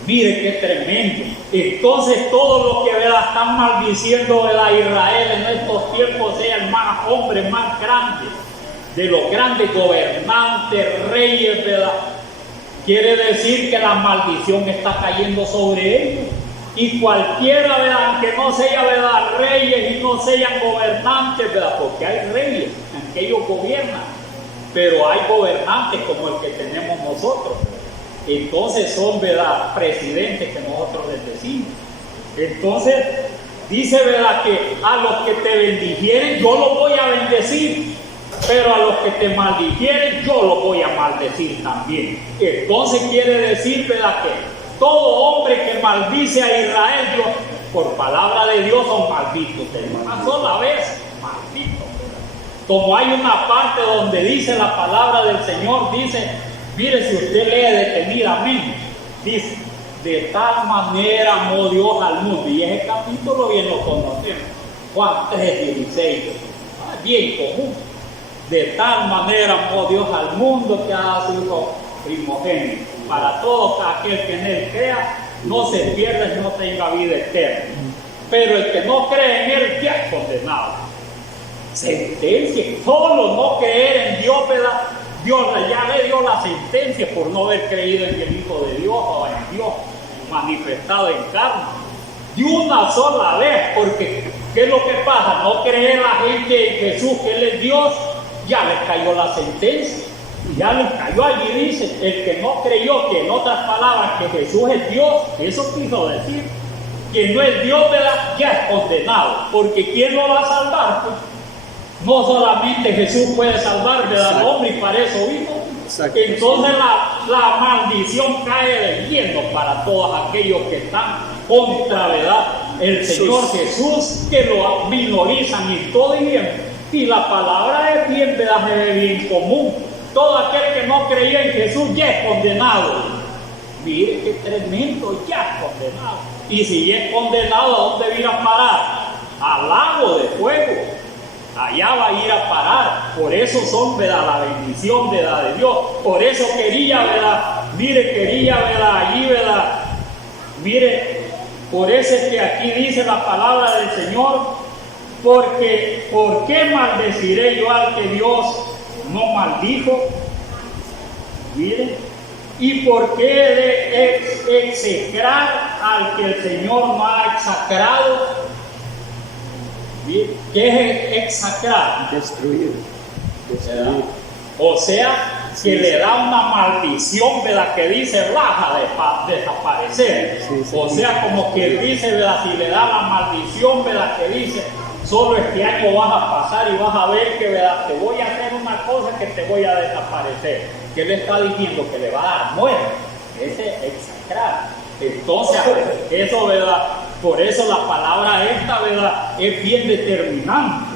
Mire qué tremendo. Entonces todos los que están maldiciendo a Israel en estos tiempos, sea el más hombre más grande, de los grandes gobernantes, reyes, ¿verdad? Quiere decir que la maldición está cayendo sobre ellos. Y cualquiera, ¿verdad?, aunque no sea, ¿verdad?, reyes y no sean gobernantes, ¿verdad?, porque hay reyes en que ellos gobiernan, pero hay gobernantes como el que tenemos nosotros. Entonces son, ¿verdad?, presidentes que nosotros les decimos. Entonces dice, ¿verdad?, que a los que te bendijeren yo los voy a bendecir, pero a los que te maldijeren yo los voy a maldecir también. Entonces quiere decir, ¿verdad?, que todo hombre que maldice a Israel, Dios, por palabra de Dios, son malditos de una sola vez, malditos. Como hay una parte donde dice la palabra del Señor, dice, mire, si usted lee detenidamente, dice, de tal manera amó Dios al mundo, y ese capítulo bien lo conocemos, Juan 3:16, bien común. De tal manera amó Dios al mundo que ha dado su Hijo primogénito, para todo aquel que en él crea, no se pierda y no tenga vida eterna. Pero el que no cree en él ya es condenado. Sentencia, solo no creer en Dios, ¿verdad? Dios ya le dio la sentencia por no haber creído en el Hijo de Dios o en Dios manifestado en carne. De una sola vez, porque ¿qué es lo que pasa? No cree la gente en Jesús, que Él es Dios, ya les cayó la sentencia. Ya les cayó allí, dice, el que no creyó, que en otras palabras, que Jesús es Dios, eso quiso decir, que no es Dios, ¿verdad?, ya es condenado, porque ¿quién lo va a salvar? Pues, no solamente Jesús puede salvar, ¿verdad?, al hombre, y para eso vino. Entonces la maldición cae de lleno para todos aquellos que están contra, ¿verdad?, el Señor Jesús, que lo minorizan y todo y bien. Y la palabra es bien, ¿verdad?, bien común. Todo aquel que no creía en Jesús ya es condenado. Mire qué tremendo, ya es condenado. Y si ya es condenado, ¿a dónde va a ir a parar? Al lago de fuego. Allá va a ir a parar. Por eso son, ¿verdad?, la bendición, ¿verdad?, de Dios. Por eso quería, ¿verdad?, mire, quería, ¿verdad?, allí, ¿verdad?, mire, por eso es que aquí dice la palabra del Señor, porque ¿por qué maldeciré yo al que Dios no maldijo? Mire, ¿y por qué de execrar al que el Señor no ha execrado? ¿Qué es execrar? Destruir. O sea, que le da una maldición, ¿verdad?, que dice baja de desaparecer. O sea, como que dice, ¿verdad?, si le da la maldición, ¿verdad?, que dice, solo este año vas a pasar y vas a ver que, ¿verdad?, te voy a hacer una cosa que te voy a desaparecer. ¿Qué le está diciendo? Que le va a dar muerte. Ese es execrar. Entonces, eso, ¿verdad?, por eso la palabra esta, ¿verdad?, es bien determinante.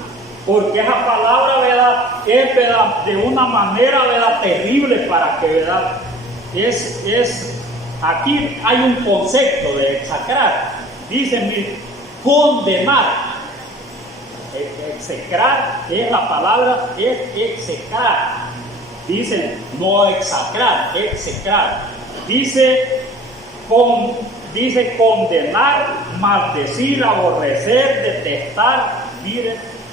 Porque esa palabra, ¿verdad?, es, ¿verdad?, de una manera, ¿verdad?, terrible para que, ¿verdad?, aquí hay un concepto de execrar. Dicen, condenar. Execrar es la palabra, es execrar. Dicen, no execrar, execrar. Dice condenar, maldecir, aborrecer, detestar,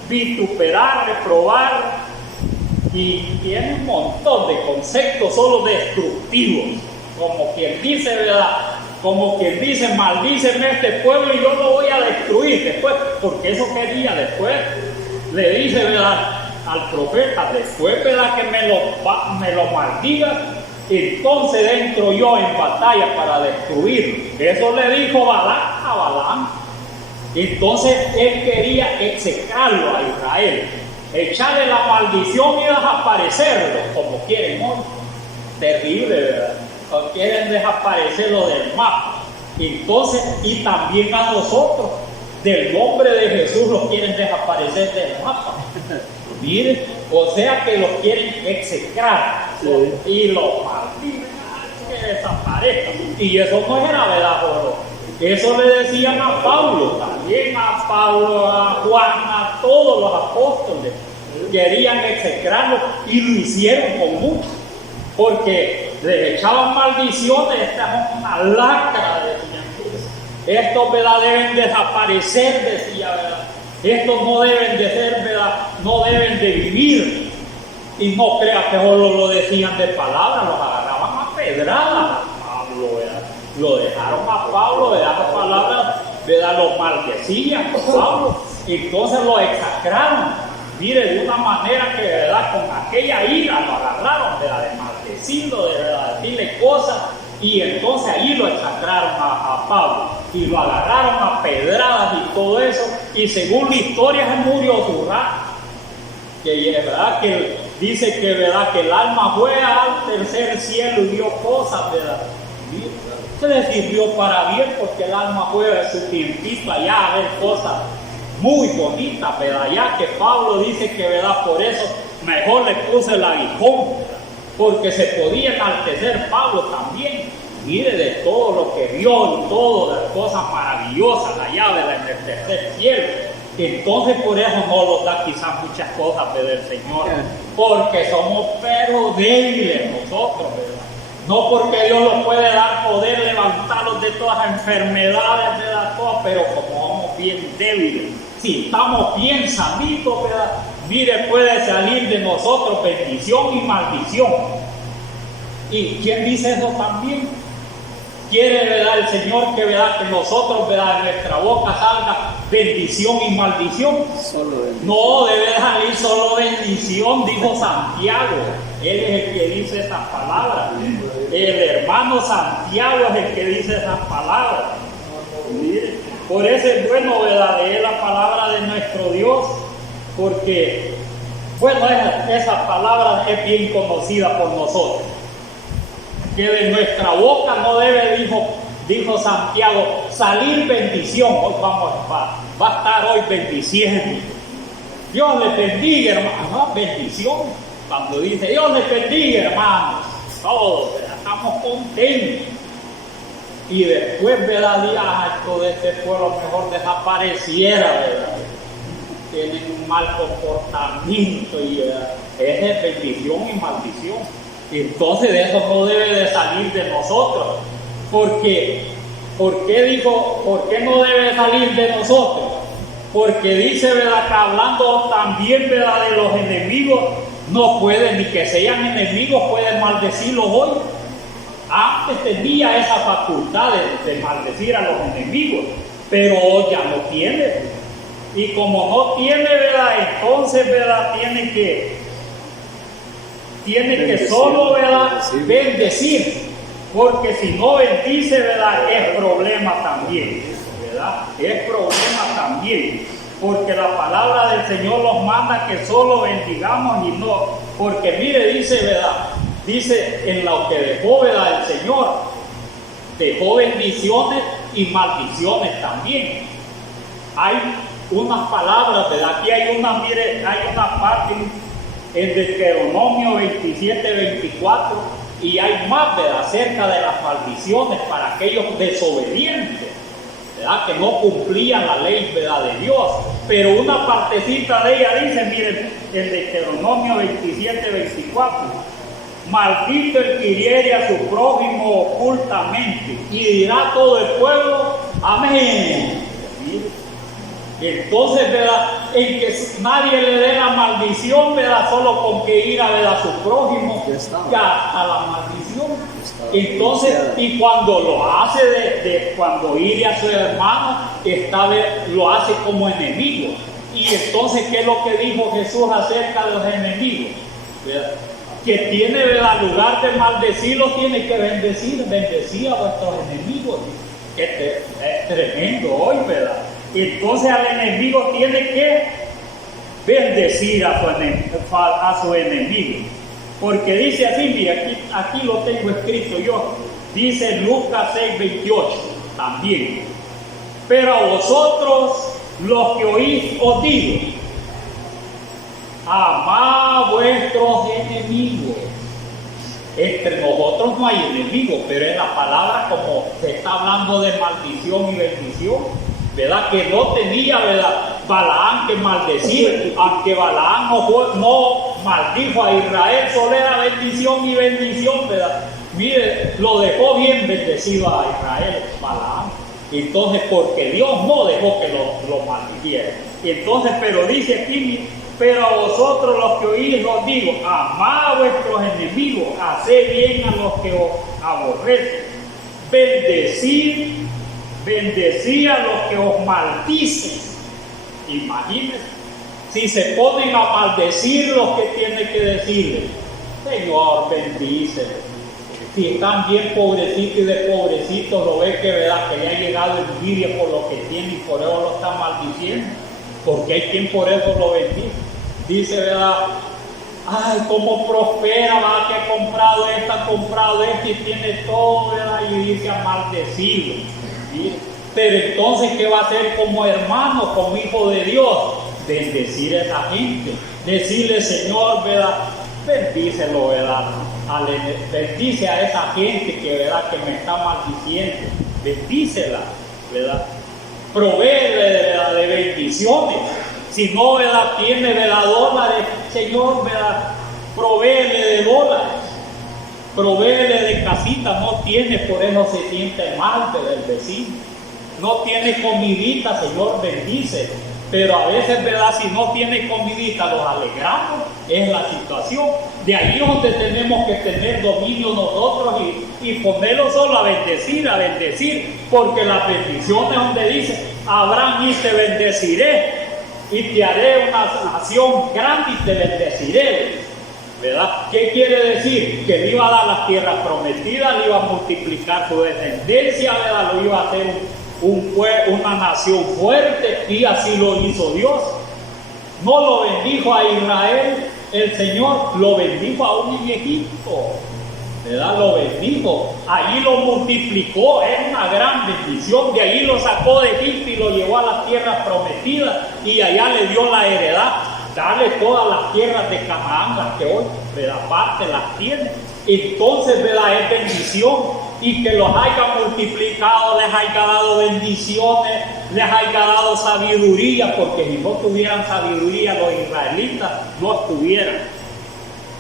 vituperar, reprobar, y tiene un montón de conceptos solo destructivos, como quien dice, ¿verdad?, como quien dice, maldíceme este pueblo y yo lo voy a destruir después, porque eso quería después, le dice, ¿verdad?, al profeta, después, ¿verdad?, que me lo maldiga, entonces entro yo en batalla para destruirlo. Eso le dijo Balac a Balaam. Entonces él quería execrarlo a Israel, echarle la maldición y desaparecerlo, como quieren hoy. Terrible, ¿verdad? O quieren desaparecerlo del mapa. Entonces, y también a nosotros, del nombre de Jesús los quieren desaparecer del mapa. Miren, o sea que los quieren execrar, sí, y los maldicen, que desaparezcan. Y eso no era verdad, eso le decían a Pablo, también a Pablo, a Juan, a todos los apóstoles. Querían execrarlo y lo hicieron con mucho, porque les echaban maldiciones. Esta es una lacra, decían. Estos, ¿verdad?, deben desaparecer, decía, ¿verdad? Estos no deben de ser, ¿verdad?, no deben de vivir. Y no creas que solo lo decían de palabras, los agarraban a pedradas a Pablo, ¿verdad? Lo dejaron a Pablo, ¿verdad?, las palabras, ¿verdad?, lo maldecían a Pablo. Entonces lo execraron. Mire, de una manera que, ¿verdad?, con aquella ira lo agarraron, ¿verdad?, de maldecirlo, de decirle cosas. Y entonces ahí lo execraron a Pablo y lo agarraron a pedradas y todo eso. Y según la historia se murió su rato, que verdad que dice que, verdad, que el alma fue al tercer cielo y vio cosas, ¿verdad? Se le sirvió para bien, porque el alma fue a su tiempito allá a ver cosas muy bonitas, ¿verdad? Ya que Pablo dice que, ¿verdad?, por eso mejor le puse el aguijón, ¿verdad?, porque se podía enaltecer Pablo también. Mire, de todo lo que vio y todas las cosas maravillosas allá, ¿verdad?, en el tercer cielo. Entonces por eso no nos da quizás muchas cosas del Señor, porque somos pero débiles nosotros, ¿verdad? No porque Dios nos puede dar poder, levantarlos de todas las enfermedades, ¿verdad?, todas, pero como somos bien débiles, si estamos bien sanitos, ¿verdad?, mire, puede salir de nosotros bendición y maldición. ¿Y quién dice eso también? Quiere, ¿verdad?, el Señor que, ¿verdad?, que nosotros, ¿verdad?, en nuestra boca salga bendición y maldición. Solo bendición. No, debe salir solo bendición, dijo Santiago. Él es el que dice esas palabras. El hermano Santiago es el que dice esas palabras. Mire, por eso es bueno, ¿verdad?, leer la palabra de nuestro Dios, porque, bueno, esa palabra es bien conocida por nosotros. Que de nuestra boca no debe, dijo Santiago, salir bendición. Hoy va a estar hoy bendiciendo. Dios les bendiga, hermanos. Bendición. Cuando dice Dios les bendiga, hermanos, todos, ¿verdad?, estamos contentos. Y después, ¿verdad?, todo este pueblo mejor desapareciera, ¿verdad? Tienen un mal comportamiento y es bendición y maldición. Entonces de eso no debe de salir de nosotros. Porque, ¿por qué no debe salir de nosotros? Porque dice, ¿verdad?, que hablando también, ¿verdad?, de los enemigos, no pueden, ni que sean enemigos, pueden maldecirlos hoy. Antes tenía esa facultad de maldecir a los enemigos, pero hoy ya no tiene. Y como no tiene, ¿verdad?, entonces, ¿verdad?, tiene que solo, ¿verdad?, bendecir, porque si no bendice, ¿verdad?, es problema también, ¿verdad? Es problema también, porque la palabra del Señor nos manda que solo bendigamos y no, porque mire, dice, ¿verdad?, dice en lo que dejó, ¿verdad?, el Señor, dejó bendiciones y maldiciones también. Hay unas palabras, ¿verdad? Aquí hay una parte en Deuteronomio 27-24, y hay más, ¿verdad?, acerca de las maldiciones para aquellos desobedientes, ¿verdad?, que no cumplían la ley, ¿verdad?, de Dios. Pero una partecita de ella dice, miren, en Deuteronomio 27-24, maldito el que hiriere a su prójimo ocultamente, y dirá todo el pueblo, amén. Entonces, ¿verdad?, en que nadie le dé la maldición, ¿verdad?, solo con que ir a ver a su prójimo, ya a la maldición. Entonces, y cuando lo hace, cuando hire a su hermano, lo hace como enemigo. Y entonces, ¿qué es lo que dijo Jesús acerca de los enemigos? ¿Verdad? Que tiene, ¿verdad?, lugar de maldecirlos, tiene que bendecir a vuestros enemigos. Es tremendo hoy, ¿verdad? Entonces al enemigo tiene que bendecir a su enemigo. Porque dice así, mira, aquí lo tengo escrito yo. Dice Lucas 6:28. también. Pero a vosotros, los que oís, os digo, amad a vuestros enemigos. Entre nosotros no hay enemigos, pero en la palabra, como se está hablando de maldición y bendición, ¿verdad? Que no tenía, ¿verdad?, Balaam que maldecir, aunque Balaam no maldijo a Israel, solo era bendición y bendición, ¿verdad? Mire, lo dejó bien bendecido a Israel, Balaam. Entonces, porque Dios no dejó que lo maldijera. Entonces, pero dice aquí, pero a vosotros los que oís os digo, amad a vuestros enemigos, haced bien a los que os aborrecen, bendecid a los que os maldicen. Imagínense, si se ponen a maldecir los que tienen que decirle, Señor, bendícelos. Si están bien pobrecitos y de pobrecitos, lo ve que, ¿verdad?, que le ha llegado envidia por lo que tiene y por eso lo están maldiciendo, porque hay quien por eso lo bendice. Dice, ¿verdad?, ay, cómo prospera, ¿verdad?, que ha comprado esto y tiene todo, ¿verdad?, y dice a maldecirlo. ¿Sí? Pero entonces, ¿qué va a hacer como hermano, como hijo de Dios? Bendecir a esa gente, decirle, Señor, ¿verdad?, bendícelo, ¿verdad?, bendice a esa gente que, ¿verdad?, que me está maldiciendo, bendícela, ¿verdad?, provéele de bendiciones. Si no, ¿verdad?, tiene, ¿verdad?, dólares, Señor, ¿verdad?, provéele de dólares, provéele de casita. No tiene, por eso se siente mal del vecino. No tiene comidita, Señor, bendice. Pero a veces, ¿verdad?, si no tiene comidita, los alegramos, es la situación. De ahí es donde tenemos que tener dominio nosotros y ponerlo solo a bendecir, porque las bendiciones donde dice, Abraham, y te bendeciré, y te haré una nación grande y te bendeciré, ¿verdad? ¿Qué quiere decir? Que le iba a dar las tierras prometidas, le iba a multiplicar su descendencia, ¿verdad?, lo iba a hacer una nación fuerte, y así lo hizo Dios. No lo bendijo a Israel el Señor, lo bendijo aún en Egipto, ¿verdad? Lo bendijo, ahí lo multiplicó, es una gran bendición. De ahí lo sacó de Egipto y lo llevó a las tierras prometidas, y allá le dio la heredad, darle todas las tierras de Canaán, las que hoy, ¿verdad?, parte las tiene. Entonces, ¿verdad?, es bendición. Y que los haya multiplicado, les haya dado bendiciones, les haya dado sabiduría, porque si no tuvieran sabiduría los israelitas, no estuvieran.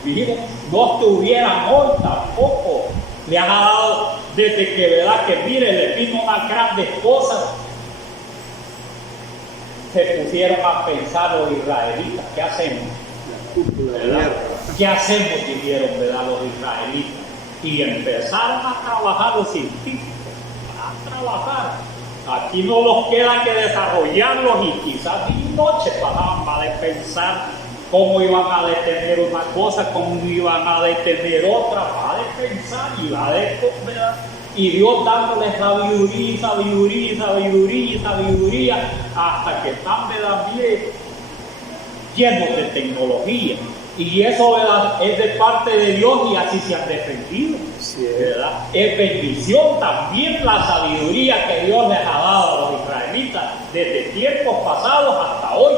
Miren, no estuvieran hoy tampoco. Les ha dado, desde que, ¿verdad?, que mire, les vino unas grandes cosas, se pusieron a pensar los israelitas, ¿qué hacemos? ¿Verdad? ¿Qué hacemos? Dijeron, ¿verdad?, los israelitas. Y empezaron a trabajar los científicos, a trabajar. Aquí no los queda que desarrollarlos, y quizás de noche pasaban a pensar cómo iban a detener una cosa, cómo iban a detener otra, va a pensar y va a ¿verdad? Y Dios dándole sabiduría, hasta que están, ¿verdad?, bien llenos de tecnología. Y eso, ¿verdad?, es de parte de Dios, y así se han defendido, ¿verdad? Es bendición también la sabiduría que Dios les ha dado a los israelitas desde tiempos pasados hasta hoy.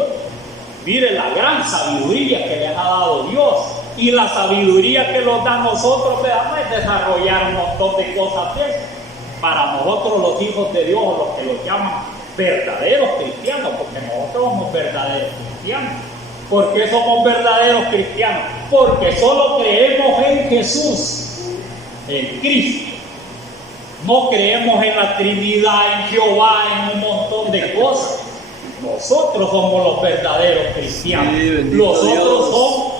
Mire la gran sabiduría que les ha dado Dios, y la sabiduría que nos da a nosotros, ¿verdad?, es desarrollar un montón de cosas de esas. Para nosotros, los hijos de Dios, o los que los llaman verdaderos cristianos, porque nosotros somos verdaderos cristianos. ¿Por qué somos verdaderos cristianos? Porque solo creemos en Jesús, en Cristo. No creemos en la Trinidad, en Jehová, en un montón de cosas. Nosotros somos los verdaderos cristianos. Los otros son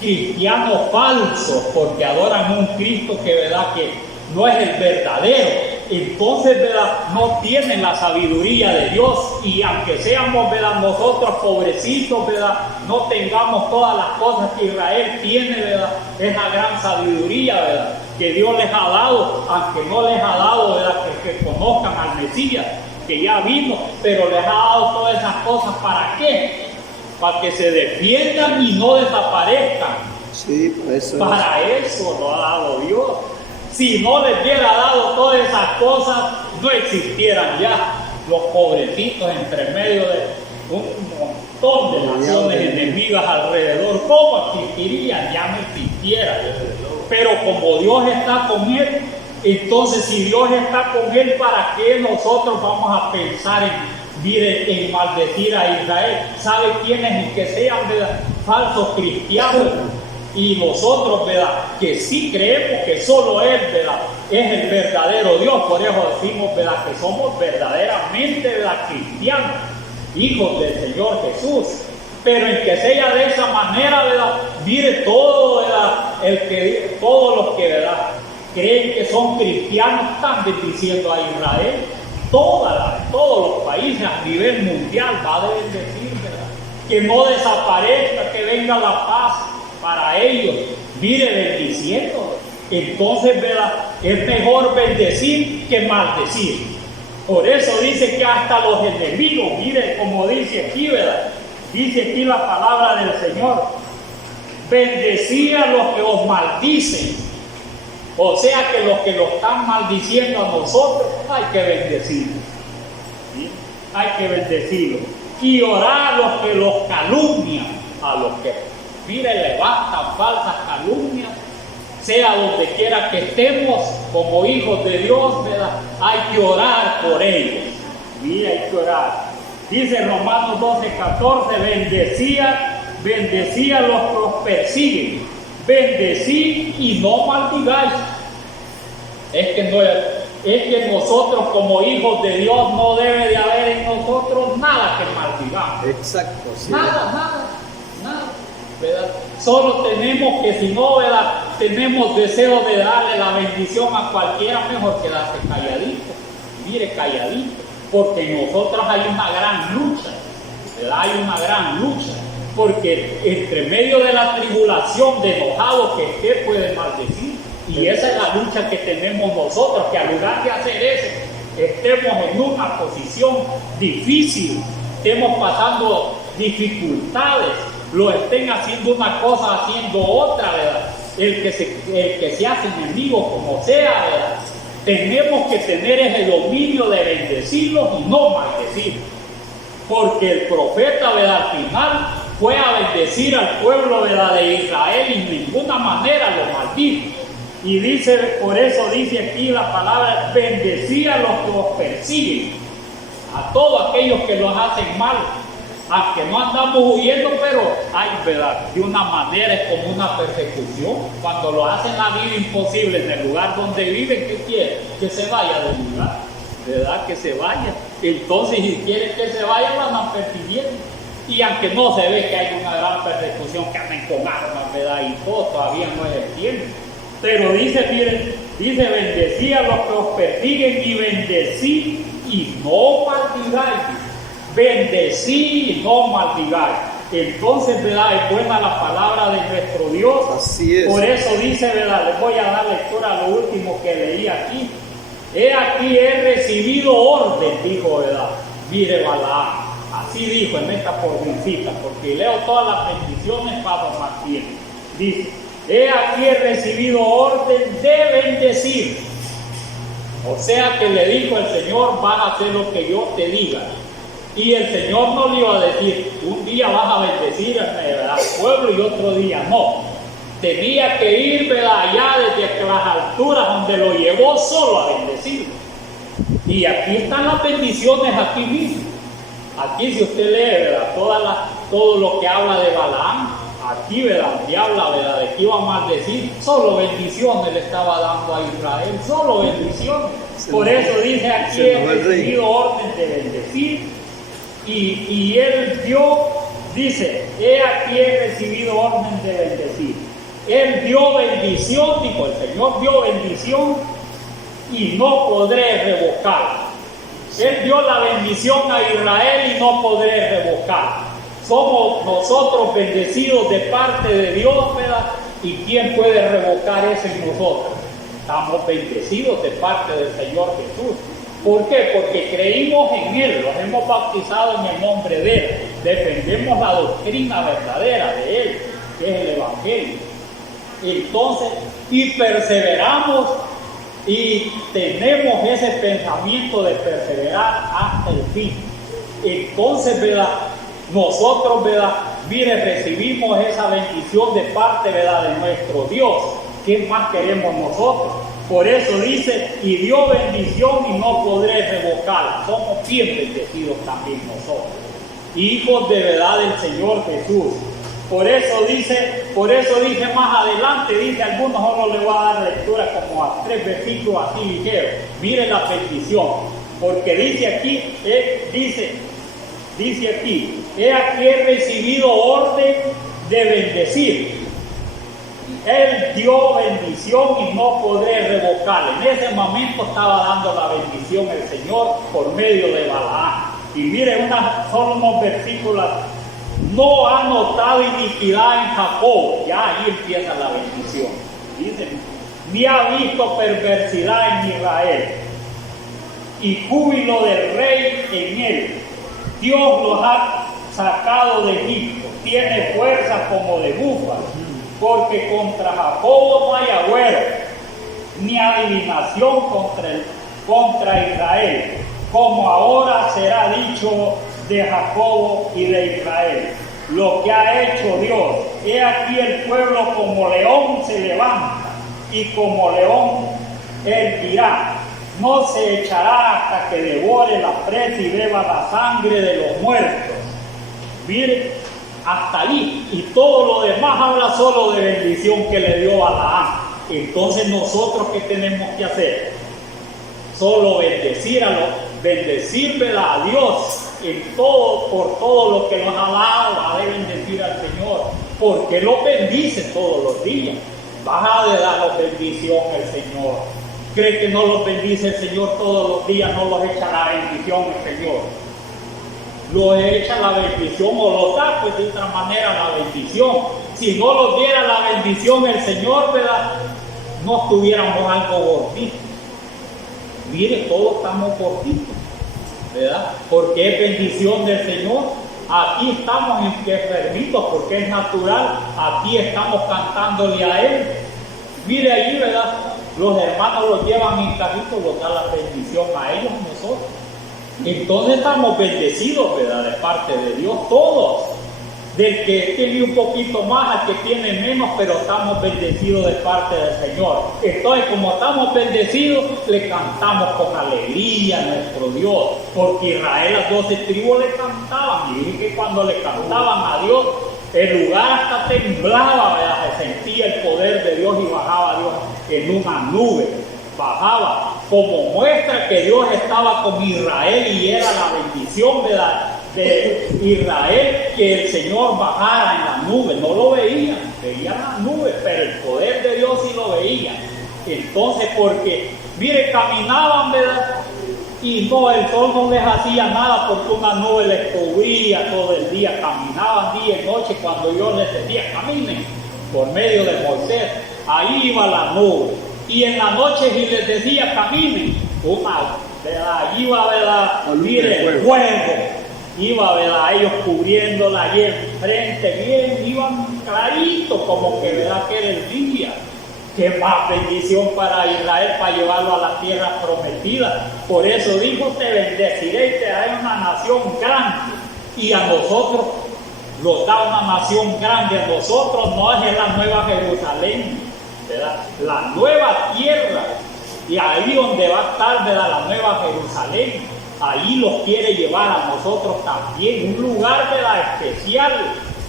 cristianos falsos, porque adoran un Cristo que, ¿verdad?, que no es el verdadero. Entonces, ¿verdad?, no tienen la sabiduría de Dios, y aunque seamos, ¿verdad?, nosotros pobrecitos, ¿verdad?, no tengamos todas las cosas que Israel tiene, ¿verdad?, esa gran sabiduría, ¿verdad?, que Dios les ha dado, aunque no les ha dado, ¿verdad?, que conozcan al Mesías, que ya vino, pero les ha dado todas esas cosas. ¿Para qué? Para que se defiendan y no desaparezcan. Sí, eso para eso lo ha dado Dios. Si no les hubiera dado todas esas cosas, no existieran ya los pobrecitos entre medio de un montón de naciones enemigas alrededor. ¿Cómo existirían? Ya no existieran. Pero como Dios está con él, entonces si Dios está con él, ¿para qué nosotros vamos a pensar en maldecir a Israel? ¿Sabe quiénes? Que sean, ¿verdad?, falsos cristianos. Y nosotros, ¿verdad?, que sí creemos que solo Él, ¿verdad?, es el verdadero Dios. Por eso decimos, ¿verdad?, que somos verdaderamente, ¿verdad?, cristianos, hijos del Señor Jesús. Pero en que sea de esa manera, ¿verdad?, mire todo, ¿verdad?, todos los que, ¿verdad?, creen que son cristianos están bendiciendo a Israel. Todos los países a nivel mundial va a bendecir, ¿verdad?, que no desaparezca, que venga la paz para ellos. Mire, bendiciendo. Entonces, ¿verdad?, es mejor bendecir que maldecir. Por eso dice que hasta los enemigos, mire como dice aquí, ¿verdad?, dice aquí la palabra del Señor: bendecid a los que os maldicen. O sea que los que lo están maldiciendo a nosotros, hay que bendecirlos. ¿Sí? Hay que bendecirlos. Y orar a los que los calumnian, a los que, mire, levantan falsas calumnias, sea donde quiera que estemos como hijos de Dios, ¿verdad?, hay que orar por ellos. Mire, hay que orar. Dice Romanos 12:14, bendecid a los que os persiguen, bendecid y no maldigáis. Es que nosotros como hijos de Dios no debe de haber en nosotros nada que maldigamos. Exacto, sí. Nada, ¿verdad? Solo tenemos que, si no, ¿verdad?, tenemos deseo de darle la bendición a cualquiera, mejor quedarse calladito. Mire, calladito, porque en nosotros hay una gran lucha, ¿verdad? Hay una gran lucha, porque entre medio de la tribulación, de enojado que esté, puede maldecir. Y esa es la lucha que tenemos nosotros, que al lugar de hacer eso, estemos en una posición difícil, estemos pasando dificultades, lo estén haciendo una cosa, haciendo otra, ¿verdad? El que se hace enemigo, como sea, ¿verdad?, tenemos que tener ese dominio de bendecirlos y no maldecirlos. Porque el profeta, ¿verdad?, al final fue a bendecir al pueblo, ¿verdad?, de Israel, y en ninguna manera lo maldijo. Y dice, por eso dice aquí la palabra: bendecid a los que os persiguen, a todos aquellos que los hacen mal. Aunque no andamos huyendo, pero hay, ¿verdad?, de una manera es como una persecución. Cuando lo hacen la vida imposible en el lugar donde viven, ¿qué quiere? Que se vaya del lugar, ¿verdad?, que se vaya. Entonces, si quieren que se vaya, lo andan persiguiendo. Y aunque no se ve que hay una gran persecución, que andan con armas, ¿verdad?, y todo, todavía no es el tiempo. Pero dice, miren, dice: bendecid a los que os persiguen y bendecid y no maldigáis. Bendecid y no maldigáis. Entonces, ¿verdad?, es buena la palabra de nuestro Dios. Así es. Por eso dice, ¿verdad?, les voy a dar lectura a lo último que leí aquí. He aquí he recibido orden, dijo, ¿verdad?, mire, Balaam. Así dijo en esta porcioncita, porque leo todas las bendiciones para más tiempo. Dice: he aquí he recibido orden de bendecir. O sea que le dijo el Señor: vas a hacer lo que yo te diga. Y el Señor no le iba a decir: un día vas a bendecir al pueblo y otro día no. Tenía que ir, ¿verdad?, allá desde las alturas donde lo llevó solo a bendecirlo. Y aquí están las bendiciones, aquí mismo. Aquí, si usted lee, ¿verdad?, todo lo que habla de Balaam, aquí, ¿verdad?, donde habla, ¿verdad?, de que iba a maldecir, solo bendiciones le estaba dando a Israel, solo bendiciones. Por eso dice: aquí he recibido orden de bendecir. Y él dio, dice: he aquí he recibido orden de bendecir. Él dio bendición, dijo el Señor, dio bendición y no podré revocar. Él dio la bendición a Israel y no podré revocar. Somos nosotros bendecidos de parte de Dios, ¿verdad? ¿Y quién puede revocar eso en nosotros? Estamos bendecidos de parte del Señor Jesús. ¿Por qué? Porque creímos en Él, los hemos bautizado en el nombre de Él, defendemos la doctrina verdadera de Él, que es el Evangelio. Entonces, y perseveramos y tenemos ese pensamiento de perseverar hasta el fin. Entonces, ¿verdad? Nosotros, ¿verdad? Mire, recibimos esa bendición de parte, ¿verdad?, de nuestro Dios. ¿Qué más queremos nosotros? Por eso dice, y dio bendición y no podré revocarla. Somos bien bendecidos también nosotros, hijos de verdad del Señor Jesús. Por eso dice más adelante, dice, algunos solo le voy a dar lectura como a 3 versículos así ligeros. Miren la bendición, porque dice aquí, he aquí he recibido orden de bendecir. Él dio bendición y no podré revocarla. En ese momento estaba dando la bendición el Señor por medio de Balaam. Y miren, solo unos versículos. No ha notado iniquidad en Jacob. Ya ahí empieza la bendición. Dice, ni ha visto perversidad en Israel. Y júbilo del rey en él. Dios los ha sacado de Egipto. Tiene fuerza como de búfalo. Porque contra Jacob no hay agüero, ni adivinación contra Israel, como ahora será dicho de Jacob y de Israel. Lo que ha hecho Dios, he aquí el pueblo como león se levanta, y como león él dirá, no se echará hasta que devore la presa y beba la sangre de los muertos. Miren, hasta ahí, y todo lo demás habla solo de bendición que le dio a Balaam. Entonces nosotros, ¿qué tenemos que hacer? Solo bendecirle a Dios en todo, por todo lo que nos ha dado. Va a bendecir al Señor, porque lo bendice todos los días. Va a darnos bendición el Señor. ¿Cree que no los bendice el Señor todos los días? No los echará bendición el Señor. Lo echa la bendición o lo da, pues de otra manera la bendición. Si no los diera la bendición el Señor, ¿verdad?, no estuviéramos algo gorditos. Mire, todos estamos gorditos, ¿verdad? Porque es bendición del Señor. Aquí estamos enfermitos porque es natural. Aquí estamos cantándole a Él. Mire ahí, ¿verdad? Los hermanos los llevan en carritos, los da la bendición a ellos, a nosotros. Entonces estamos bendecidos, ¿verdad?, de parte de Dios, todos. Del que tiene un poquito más al que tiene menos, pero estamos bendecidos de parte del Señor. Entonces, como estamos bendecidos, le cantamos con alegría a nuestro Dios. Porque Israel, las 12 tribus le cantaban. Y dije que cuando le cantaban a Dios, el lugar hasta temblaba, ¿verdad? Se sentía el poder de Dios y bajaba Dios en una nube. Bajaba como muestra que Dios estaba con Israel y era la bendición de Israel que el Señor bajara en la nube. No lo veían la nube, pero el poder de Dios sí lo veían. Entonces, porque mire, caminaban, ¿verdad?, y no, el sol no les hacía nada porque una nube les cubría todo el día. Caminaban día y noche cuando Dios les decía caminen por medio de Moisés. Ahí iba la nube. Y en la noche si les decía caminen, allí iba, ¿verdad?, mire, el fuego. Iba, ¿verdad?, ellos cubriéndola ahí enfrente, bien, iban claritos como que, ¿verdad?, que era el día. Qué más bendición para Israel, para llevarlo a la tierra prometida. Por eso dijo, te bendeciré y te daré una nación grande. Y a nosotros nos da una nación grande. A nosotros no es la nueva Jerusalén, ¿verdad?, la nueva tierra. Y ahí donde va a estar, ¿verdad?, la nueva Jerusalén. Ahí los quiere llevar a nosotros también, un lugar, ¿verdad?, especial.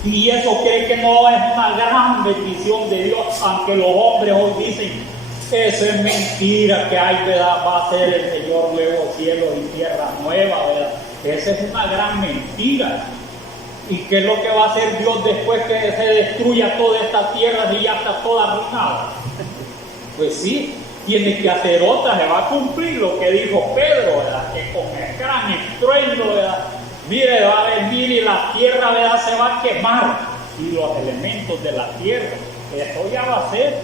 Y eso cree que no es una gran bendición de Dios, aunque los hombres hoy dicen, eso es mentira, que hay, ¿verdad?, va a ser el Señor nuevo cielo y tierra nueva, ¿verdad? Esa es una gran mentira. ¿Y qué es lo que va a hacer Dios después que se destruya toda esta tierra y ya está toda arruinada? Pues sí, tiene que hacer otra, se va a cumplir lo que dijo Pedro, ¿verdad?, que con el gran estruendo, ¿verdad?, mire, va a venir y la tierra, ¿verdad?, se va a quemar. Y los elementos de la tierra, eso ya va a ser.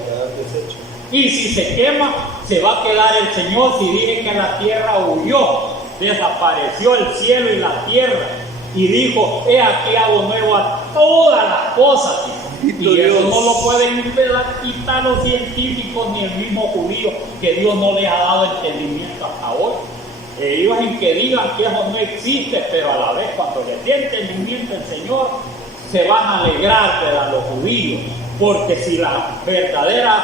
Y si se quema, se va a quedar el Señor. Si dije que la tierra huyó, desapareció el cielo y la tierra. Y dijo, he aquí hago nuevo a todas las cosas. Y eso no lo pueden quitar los científicos ni el mismo judío, que Dios no les ha dado entendimiento hasta hoy. Ellos en que digan que eso no existe, pero a la vez cuando les dé entendimiento el Señor, se van a alegrar, ¿verdad?, los judíos. Porque si las verdaderas,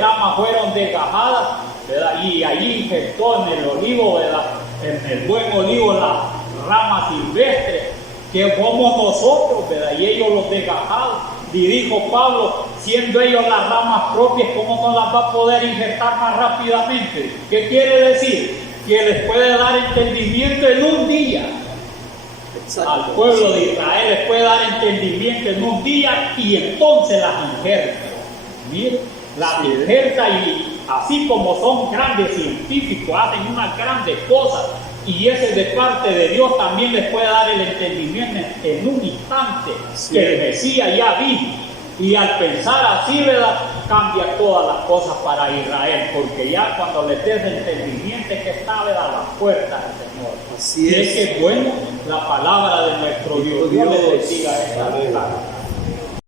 ramas fueron desgajadas, ¿verdad?, y allí infectó en el olivo, ¿verdad?, en el buen olivo, la rama silvestre, que somos nosotros, ¿verdad?, y ellos los desgajados. Y dijo Pablo, siendo ellos las ramas propias, ¿cómo no las va a poder injertar más rápidamente? ¿Qué quiere decir? Que les puede dar entendimiento en un día. Exacto. Al pueblo de Israel les puede dar entendimiento en un día y entonces las injerta. Miren, las injerta, y así como son grandes científicos, hacen unas grandes cosas, y ese de parte de Dios también les puede dar el entendimiento en un instante, sí, que el Mesías ya vino. Y al pensar así, ¿verdad?, cambia todas las cosas para Israel, porque ya cuando les des entendimiento es que está, ¿verdad?, a las puertas del Señor. Así es. Y es que bueno la palabra de nuestro Dios. Dios les bendiga esta palabra.